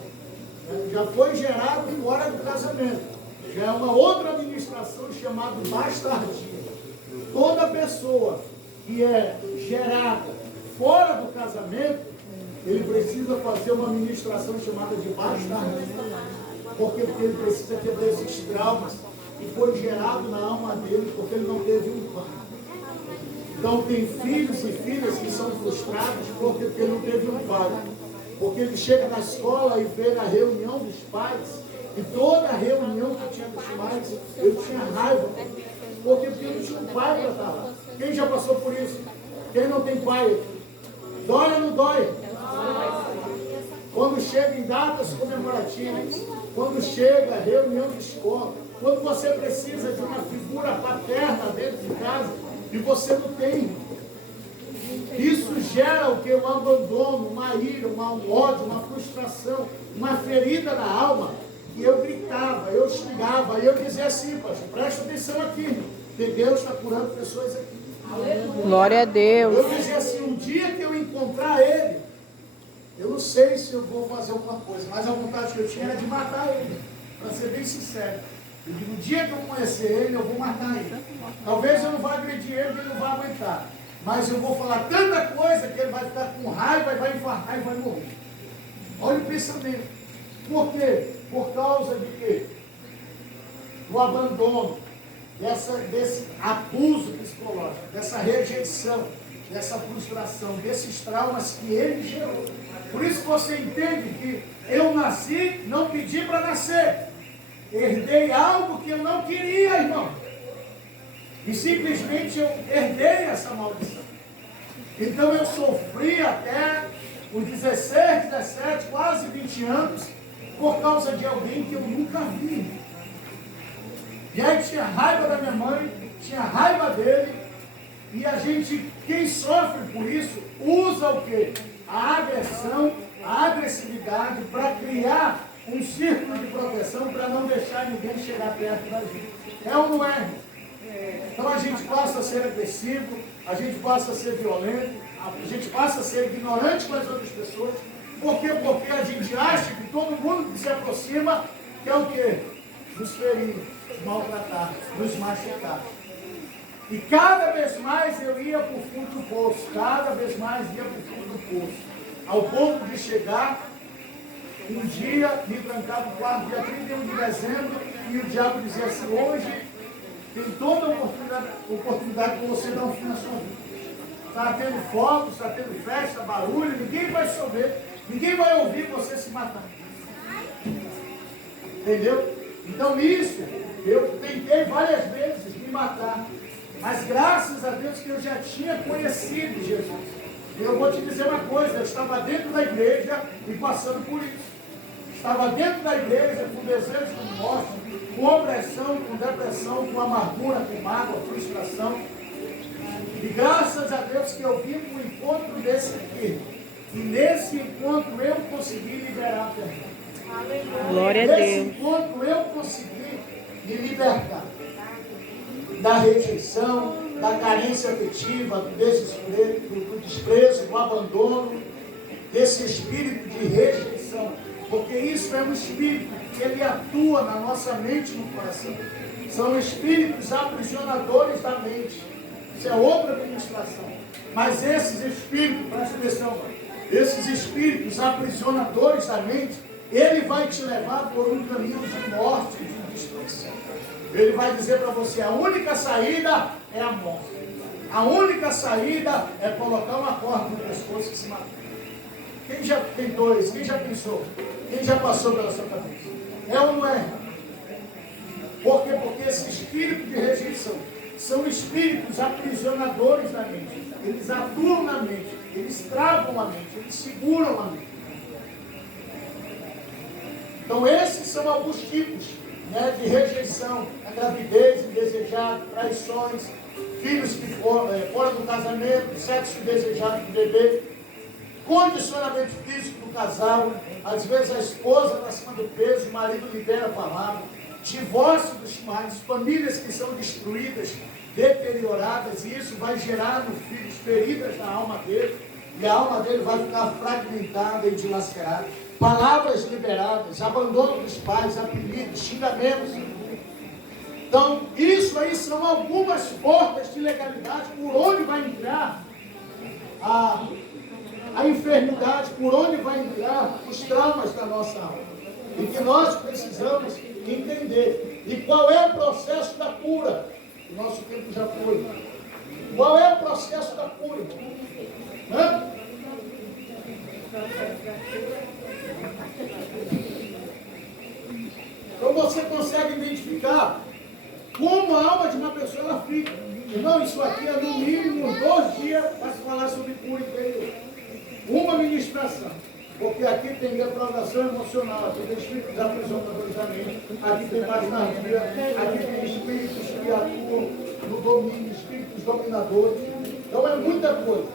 Já foi gerado fora do casamento. Já é uma outra administração chamada bastardia. Toda pessoa que é gerada fora do casamento, ele precisa fazer uma administração chamada de bastardia. Porque ele precisa quebrar esses traumas que foi gerado na alma dele, porque ele não teve um pai. Então tem filhos e filhas que são frustrados porque ele não teve um pai. Porque ele chega na escola e vê a reunião dos pais, e toda a reunião que tinha dos pais, eu tinha raiva. Porque eu não tinha um pai para estar lá. Quem já passou por isso? Quem não tem pai? Dói ou não dói? Quando chega em datas comemorativas, quando chega a reunião de escola, quando você precisa de uma figura paterna dentro de casa, e você não tem. Isso gera o que? Um abandono, uma ira, um ódio, uma frustração, uma ferida na alma. E eu gritava, eu xingava, e eu dizia assim, pastor, presta atenção aqui, que Deus está curando pessoas aqui. Glória a Deus. Eu dizia assim, um dia que eu encontrar ele, eu não sei se eu vou fazer alguma coisa, mas a vontade que eu tinha era de matar ele, para ser bem sincero. Eu digo, no dia que eu conhecer ele, eu vou matar ele. Talvez eu não vá agredir ele, ele não vai aguentar. Mas eu vou falar tanta coisa que ele vai ficar com raiva, e vai infartar e vai morrer. Olha o pensamento. Por quê? Por causa de quê? Do abandono, desse abuso psicológico, dessa rejeição, dessa frustração, desses traumas que ele gerou. Por isso você entende que eu nasci, não pedi para nascer. Herdei algo que eu não queria, irmão. E simplesmente eu herdei essa maldição. Então eu sofri até os 16, 17, quase 20 anos, por causa de alguém que eu nunca vi. E aí tinha raiva da minha mãe, tinha raiva dele, e a gente, quem sofre por isso, usa o quê? A agressão, a agressividade para criar um círculo de proteção para não deixar ninguém chegar perto da gente. É ou não é? Então a gente passa a ser agressivo, a gente passa a ser violento, a gente passa a ser ignorante com as outras pessoas. Por quê? Porque a gente acha que todo mundo que se aproxima quer o quê? Nos ferir, nos maltratar, nos machucar. E cada vez mais eu ia para o fundo do poço, cada vez mais ia para o fundo do poço, ao ponto de chegar, um dia me trancava no quarto, dia 31 de dezembro, e o diabo dizia assim, hoje tem toda a oportunidade de você dar um fim na sua vida. Está tendo fogos, está tendo festa, barulho, ninguém vai chover, ninguém vai ouvir você se matar. Entendeu? Então isso, eu tentei várias vezes me matar, mas graças a Deus que eu já tinha conhecido Jesus. Eu vou te dizer uma coisa, eu estava dentro da igreja e passando por isso. Estava dentro da igreja com desejo de morte, com opressão, com depressão, com amargura, com mágoa, frustração. E graças a Deus que eu vim para o encontro desse aqui. E nesse encontro eu consegui liberar a perdão. Glória a Deus. Nesse encontro eu consegui me libertar da rejeição, da carência afetiva, do desprezo, do abandono, desse espírito de rejeição. Porque isso é um espírito que ele atua na nossa mente e no coração. São espíritos aprisionadores da mente. Isso é outra administração. Mas esses espíritos, presta atenção, esses espíritos aprisionadores da mente, ele vai te levar por um caminho de morte e de destruição. Ele vai dizer para você, a única saída é a morte. A única saída é colocar uma corda no pescoço e se matar. Quem já tentou isso? Quem já pensou? Quem já passou pela sua cabeça? É ou não é? Por quê? Porque esse espírito de rejeição são espíritos aprisionadores da mente. Eles atuam na mente, eles travam a mente, eles seguram a mente. Então esses são alguns tipos né, de rejeição, a gravidez indesejada, traições, filhos que fora do casamento, sexo indesejado do bebê, condicionamento físico do casal, às vezes a esposa está acima do peso, o marido libera a palavra, divórcio dos pais, famílias que são destruídas, deterioradas, e isso vai gerar no filho feridas na alma dele, e a alma dele vai ficar fragmentada e dilacerada. Palavras liberadas, abandono dos pais, apelidos, xingamentos. Então, isso aí são algumas portas de legalidade por onde vai entrar a enfermidade, por onde vai entrar os traumas da nossa alma. E que nós precisamos entender. E qual é o processo da cura? O nosso tempo já foi. Qual é o processo da cura? Hã? Então você consegue identificar como a alma de uma pessoa ela fica. Irmão, isso aqui é no mínimo 2 dias para se falar sobre cura interior. Uma ministração. Porque aqui tem defraudação emocional, aqui tem espíritos aprisionadores da mente, aqui tem baixaria, aqui tem espíritos que atuam no domínio, espíritos dominadores. Então é muita coisa.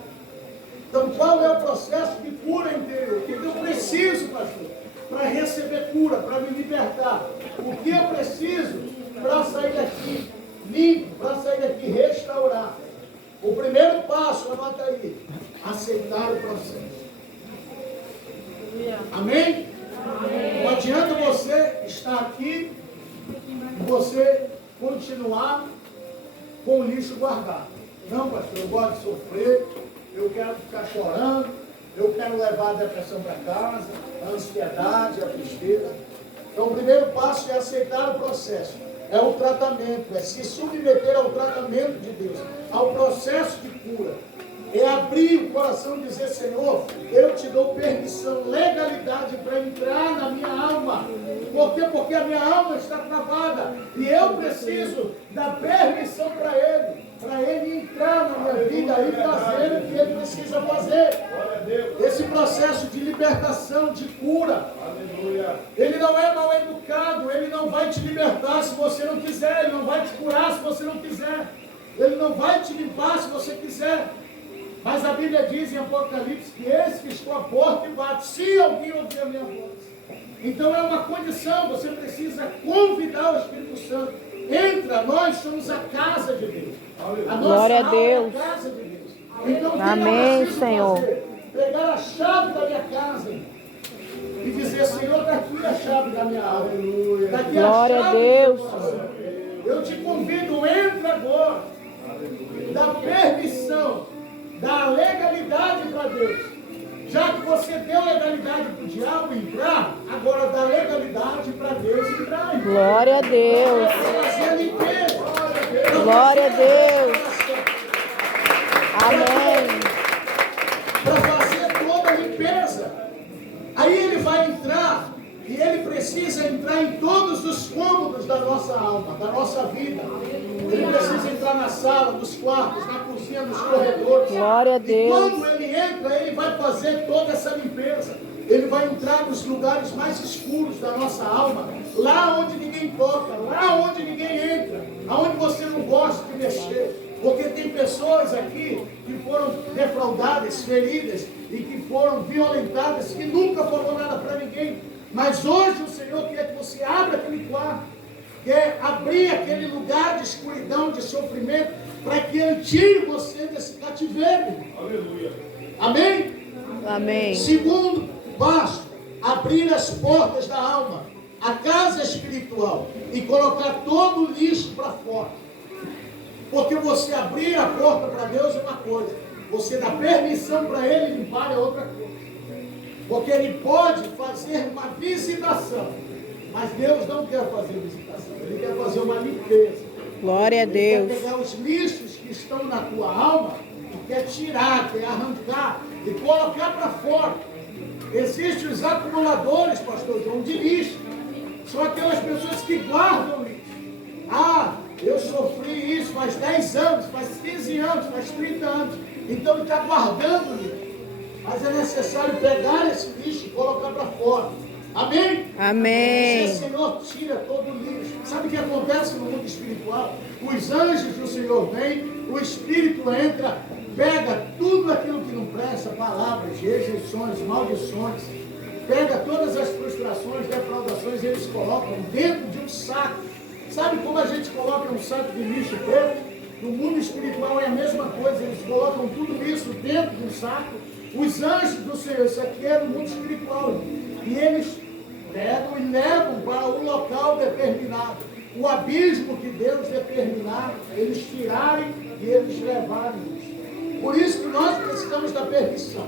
Então qual é o processo de cura interior? O que eu preciso, pastor, para receber cura, para me libertar? O que eu preciso para sair daqui limpo, para sair daqui restaurar? O primeiro passo, anota aí, aceitar o processo. Amém? Amém? Não adianta você estar aqui e você continuar com o lixo guardado. Não, pastor, eu gosto de sofrer, eu quero ficar chorando, eu quero levar a depressão para casa, a ansiedade, a tristeza. Então o primeiro passo é aceitar o processo. É o tratamento, é se submeter ao tratamento de Deus, ao processo de cura. É abrir o coração e dizer, Senhor, eu te dou permissão, legalidade para entrar na minha alma. Por quê? Porque a minha alma está travada. E eu preciso dar permissão para Ele entrar na minha vida e fazer o que Ele precisa fazer. Esse processo de libertação, de cura. Ele não é mal educado, Ele não vai te libertar se você não quiser, Ele não vai te curar se você não quiser, Ele não vai te limpar se você quiser. Mas a Bíblia diz em Apocalipse que esse que estou à porta e bate, se alguém ouvir a minha voz. Então é uma condição, você precisa convidar o Espírito Santo. Entra, nós somos a casa de Deus. A nossa Glória a alma Deus. é a casa de Deus. Então o que Amém, eu preciso Senhor. fazer? Pegar a chave da minha casa e dizer, Senhor, está aqui a chave da minha alma. Está aqui Glória a a chave Deus. do meu coração. Eu te convido, entra agora. Dá permissão, dá legalidade para Deus. Já que você deu legalidade para o diabo entrar, agora dá legalidade para Deus entrar. Glória a Deus. Para fazer a limpeza. Glória a Deus. Amém. Para fazer toda a limpeza. Aí ele vai entrar, e ele precisa entrar em todos os cômodos da nossa alma, da nossa vida. Ele precisa entrar na sala, nos quartos, na cozinha, nos corredores. Glória a E Deus. quando ele entra, ele vai fazer toda essa limpeza. Ele vai entrar nos lugares mais escuros da nossa alma, lá onde ninguém toca, lá onde ninguém entra, aonde você não gosta de mexer. Porque tem pessoas aqui que foram defraudadas, feridas e que foram violentadas, que nunca falou nada para ninguém. Mas hoje o Senhor quer que você abra aquele quarto, quer abrir aquele lugar de escuridão, de sofrimento, para que Ele tire você desse cativeiro. Aleluia. Amém? Amém. Segundo passo, abrir as portas da alma, a casa espiritual, e colocar todo o lixo para fora. Porque você abrir a porta para Deus é uma coisa, você dá permissão para Ele limpar é outra coisa. Porque Ele pode fazer uma visitação, mas Deus não quer fazer visitação, Ele quer fazer uma limpeza. Glória a Ele Deus. quer pegar os lixos que estão na tua alma e quer tirar, quer arrancar e colocar para fora. Existem os acumuladores, pastor João, de lixo. São aquelas pessoas que guardam lixo. Ah, eu sofri isso faz 10 anos, faz 15 anos, faz 30 anos. Então ele está guardando lixo. Mas é necessário pegar esse lixo e colocar para fora. Amém? Amém. O Senhor tira todo o lixo. Sabe o que acontece no mundo espiritual? Os anjos do Senhor vêm, o Espírito entra, pega tudo aquilo que não presta, palavras, rejeições, maldições, pega todas as frustrações, defraudações, eles colocam dentro de um saco. Sabe como a gente coloca um saco de lixo preto? No mundo espiritual é a mesma coisa, eles colocam tudo isso dentro de um saco. Os anjos do Senhor, isso aqui é no mundo espiritual, e eles pegam e levam para um local determinado, o abismo que Deus determinar, eles tirarem e eles levarem isso. Por isso que nós precisamos da permissão.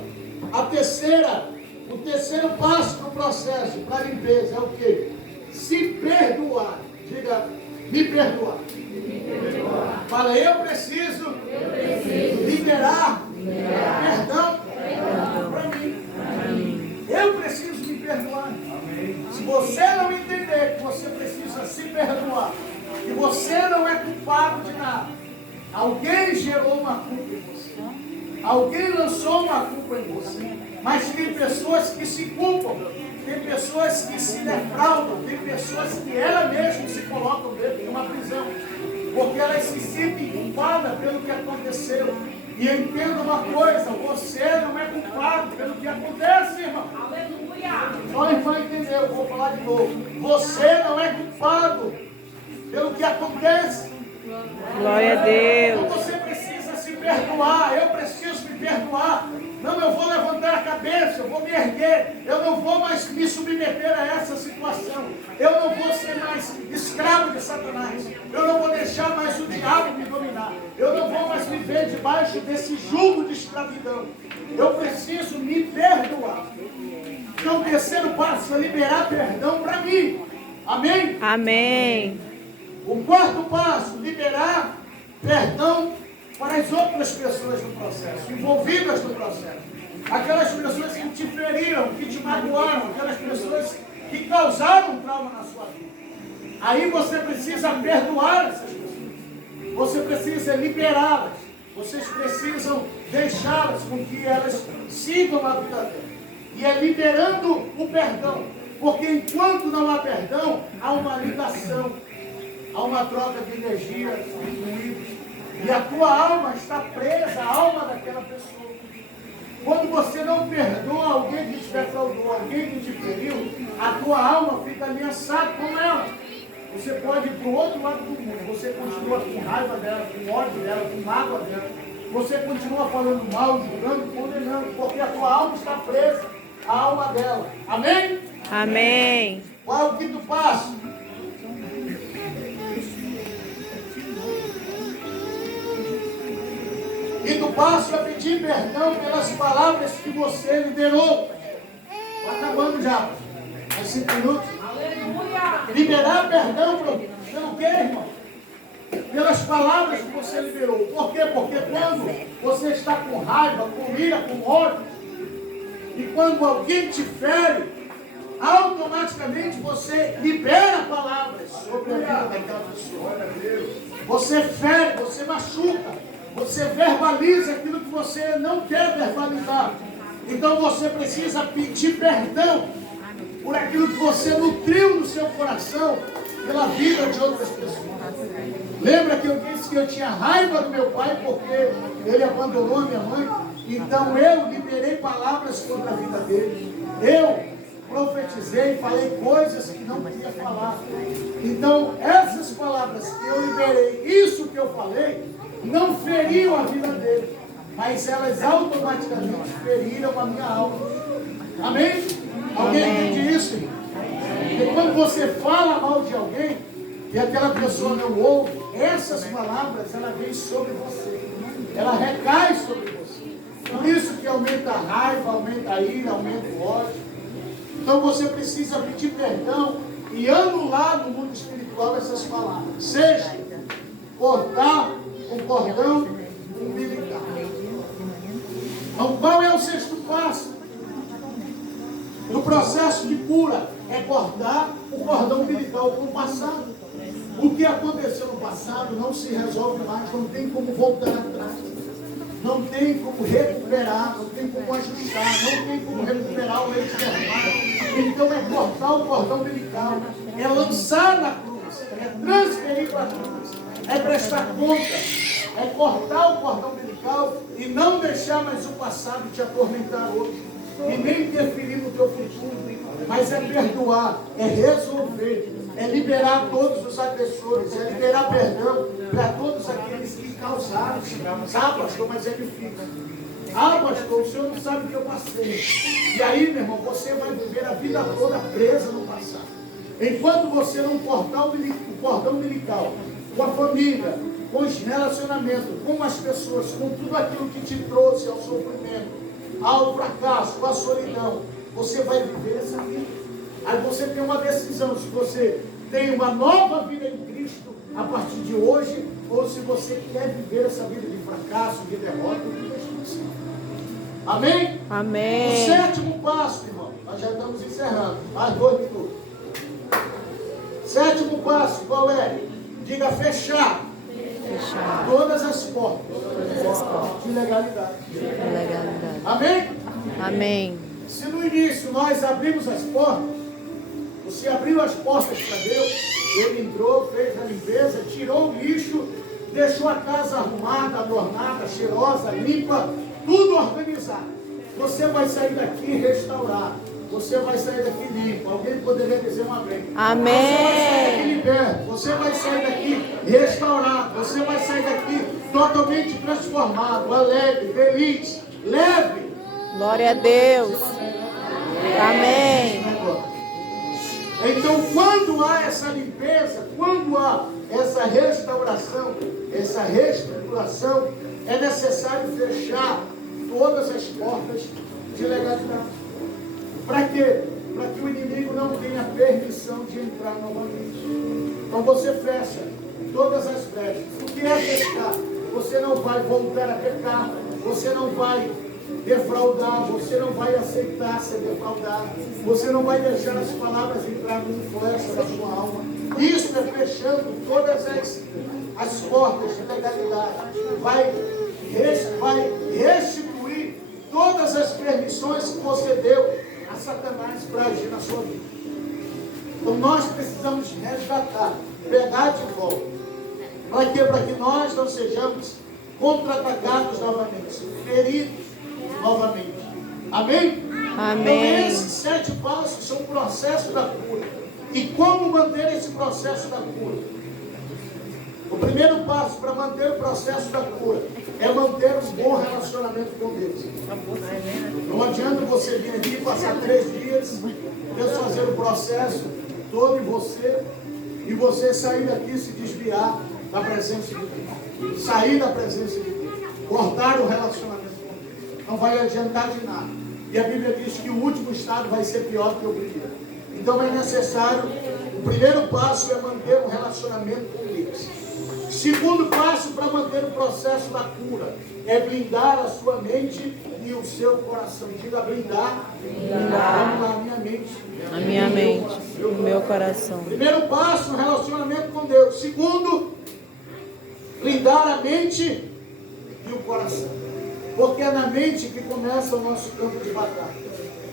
O terceiro passo no processo para a limpeza é o quê? Se perdoar. Diga, me perdoar. Fala, eu preciso liberar perdão para mim. Eu preciso me perdoar. Se você não entender que você precisa se perdoar, que você não é culpado de nada, alguém gerou uma culpa em você, alguém lançou uma culpa em você, mas tem pessoas que se culpam, tem pessoas que se defraudam, tem pessoas que elas mesmas se colocam dentro de uma prisão, porque elas se sentem culpadas pelo que aconteceu. E entenda uma coisa, você não é culpado pelo que acontece, irmão. Aleluia! Só a irmã entendeu, eu vou falar de novo. Você não é culpado pelo que acontece. Glória a Deus. Então você precisa se perdoar, eu preciso me perdoar. Não, eu vou levantar a cabeça, eu vou me erguer, eu não vou mais me submeter a essa situação, eu não vou ser mais escravo de Satanás, eu não vou deixar mais o diabo me dominar, eu não vou mais viver debaixo desse jugo de escravidão, eu preciso me perdoar. Então o terceiro passo é liberar perdão para mim, amém? Amém. O quarto passo, liberar perdão para as outras pessoas no processo, envolvidas no processo. Aquelas pessoas que te feriram, que te magoaram, aquelas pessoas que causaram trauma na sua vida. Aí você precisa perdoar essas pessoas. Você precisa liberá-las. Vocês precisam deixá-las com que elas sigam a vida delas. E é liberando o perdão. Porque enquanto não há perdão, há uma ligação, há uma troca de energia, de fluidos. E a tua alma está presa à alma daquela pessoa. Quando você não perdoa alguém que te defraudou, alguém que te feriu, a tua alma fica aliançada com ela. Você pode ir para o outro lado do mundo, você continua com raiva dela, com ódio dela, com mágoa dela. Você continua falando mal, julgando, condenando, porque a tua alma está presa à alma dela. Amém? Amém. Qual é o quinto passo? Quinto passo é pedir perdão pelas palavras que você liberou. Está acabando já. Mais 5 minutos. Aleluia! Liberar perdão pelo quê, irmão? Pelas palavras que você liberou. Por quê? Porque quando você está com raiva, com ira, com ódio, e quando alguém te fere, automaticamente você libera palavras sobre a vida daquela pessoa. Você fere, você machuca. Você verbaliza aquilo que você não quer verbalizar. Então você precisa pedir perdão por aquilo que você nutriu no seu coração pela vida de outras pessoas. Lembra que eu disse que eu tinha raiva do meu pai porque ele abandonou a minha mãe? Então eu liberei palavras contra a vida dele. Eu profetizei, falei coisas que não podia falar. Então essas palavras que eu liberei, isso que eu falei, não feriam a vida dele, mas elas automaticamente feriram a minha alma. Amém? Alguém entende isso? Porque quando você fala mal de alguém e aquela pessoa não ouve, essas palavras elas vêm sobre você, ela recai sobre você. Por isso que aumenta a raiva, aumenta a ira, aumenta o ódio. Então você precisa pedir perdão e anular no mundo espiritual essas palavras. Sexto, cortar o cordão umbilical. Então, qual é o sexto passo? No processo de cura, é cortar o cordão umbilical com o passado. O que aconteceu no passado não se resolve mais, não tem como voltar atrás. Não tem como recuperar, não tem como ajustar, não tem como recuperar o leite derramado. Então é cortar o cordão umbilical, é lançar na cruz, é transferir para a cruz, é prestar conta, é cortar o cordão umbilical e não deixar mais o passado te atormentar hoje, e nem interferir no teu futuro, mas é perdoar, é resolver, é liberar todos os agressores, é liberar perdão para todos aqueles que causaram. Ah, pastor, mas é difícil. Ah, pastor, o senhor não sabe o que eu passei. E aí, meu irmão, você vai viver a vida toda presa no passado. Enquanto você não cortar o cordão umbilical com a família, com os relacionamentos, com as pessoas, com tudo aquilo que te trouxe ao sofrimento, ao fracasso, à solidão, você vai viver essa vida. Aí você tem uma decisão, se você tem uma nova vida em Cristo a partir de hoje, ou se você quer viver essa vida de fracasso, de derrota, de destruição. Amém? Amém. O sétimo passo, irmão, nós já estamos encerrando, mais 2 minutos. Sétimo passo, qual é? Diga fechar. Fechar Todas as portas todas as portas de legalidade. de legalidade. Amém? Amém. Se no início nós abrimos as portas, você abriu as portas para Deus, Ele entrou, fez a limpeza, tirou o lixo, deixou a casa arrumada, adornada, cheirosa, limpa, tudo organizado. Você vai sair daqui restaurado. Você vai sair daqui limpo. Alguém poderia dizer um amém. Amém. Você vai sair daqui liberto. Você vai sair daqui restaurado. Você vai sair daqui totalmente transformado, alegre, feliz, leve. Glória a Deus. Amém. Então, quando há essa limpeza, quando há essa restauração, essa reestruturação, é necessário fechar todas as portas de legalidade. Para quê? Para que o inimigo não tenha permissão de entrar novamente. Então você fecha todas as brechas. O que é fechar? Você não vai voltar a pecar, você não vai defraudar, você não vai aceitar ser defraudado, você não vai deixar as palavras entrar no flecha da sua alma. Isso é fechando todas as portas de legalidade. Vai restituir todas as permissões que você deu a Satanás para agir na sua vida. Então nós precisamos resgatar, pegar de volta. Para quê? Para que nós não sejamos contra-atacados novamente, feridos novamente. Amém? Amém. Então esses 7 passos são o processo da cura. E como manter esse processo da cura? O primeiro passo para manter o processo da cura é manter um bom relacionamento com Deus. Não adianta você vir aqui passar 3 dias, Deus fazer o processo todo em você, e você sair daqui e se desviar da presença de Deus. Sair da presença de Deus. Cortar o relacionamento com Deus. Não vai adiantar de nada. E a Bíblia diz que o último estado vai ser pior do que o primeiro. Então é necessário, o primeiro passo é manter um relacionamento com Deus. Segundo passo para manter o processo da cura é blindar a sua mente e o seu coração. Diga blindar. Vamos lá, minha mente. A minha mente, o meu coração. Primeiro passo, um relacionamento com Deus. Segundo, blindar a mente e o coração. Porque é na mente que começa o nosso campo de batalha.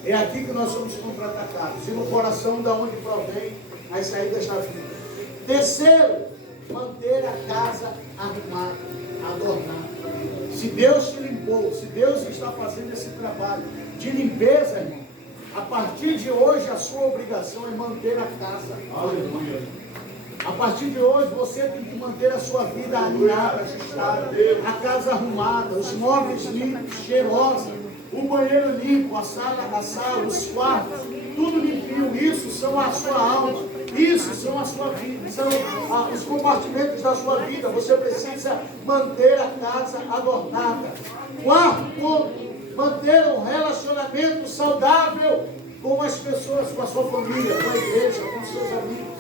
É aqui que nós somos contra-atacados. E no coração, da onde provém as saídas da vida. Terceiro, manter a casa arrumada, adornada. Se Deus te limpou, se Deus está fazendo esse trabalho de limpeza, irmão, a partir de hoje a sua obrigação é manter a casa arrumada. A partir de hoje você tem que manter a sua vida alinhada, ajustada, a casa arrumada, os móveis limpos, cheirosos, o banheiro limpo, a sala, os quartos, tudo limpinho. Isso são a sua alma, isso são a sua vida, são os compartimentos da sua vida. Você precisa manter a casa adornada. Quarto ponto, manter um relacionamento saudável com as pessoas, com a sua família, com a igreja, com os seus amigos.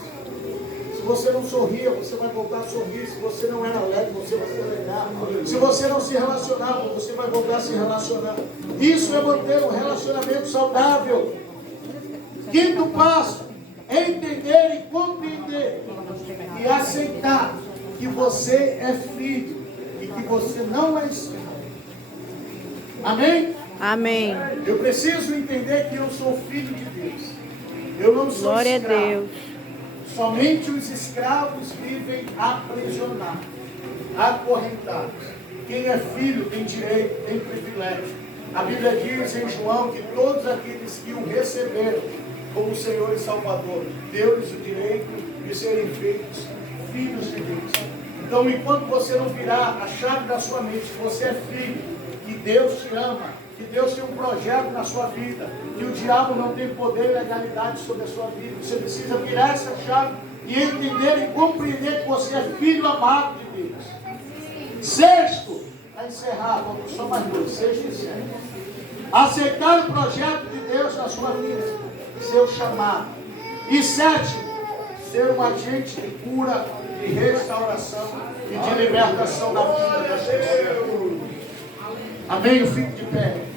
Se você não sorria, você vai voltar a sorrir. Se você não era alegre, você vai se alegrar. Se você não se relacionava, você vai voltar a se relacionar. Isso é manter um relacionamento saudável. Quinto passo é entender e compreender e aceitar que você é filho e que você não é escravo. Amém? Amém. Eu preciso entender que eu sou filho de Deus. Eu não sou Glória a escravo. Deus. Somente os escravos vivem aprisionados, acorrentados. Quem é filho tem direito, tem privilégio. A Bíblia diz em João que todos aqueles que o receberam como Senhor e Salvador, deu-lhes o direito de serem feitos filhos de Deus. Então, enquanto você não virar a chave da sua mente, que você é filho, que Deus te ama, que Deus tem um projeto na sua vida, que o diabo não tem poder e legalidade sobre a sua vida, você precisa virar essa chave e entender e compreender que você é filho amado de Deus. Sexto, para encerrar, vamos só mais dois, sexto e sétimo. Aceitar o projeto de Deus na sua vida, seu chamado. E sétimo, ser um agente de cura, de restauração e de libertação da vida das pessoas. Amém? Eu fico de pé.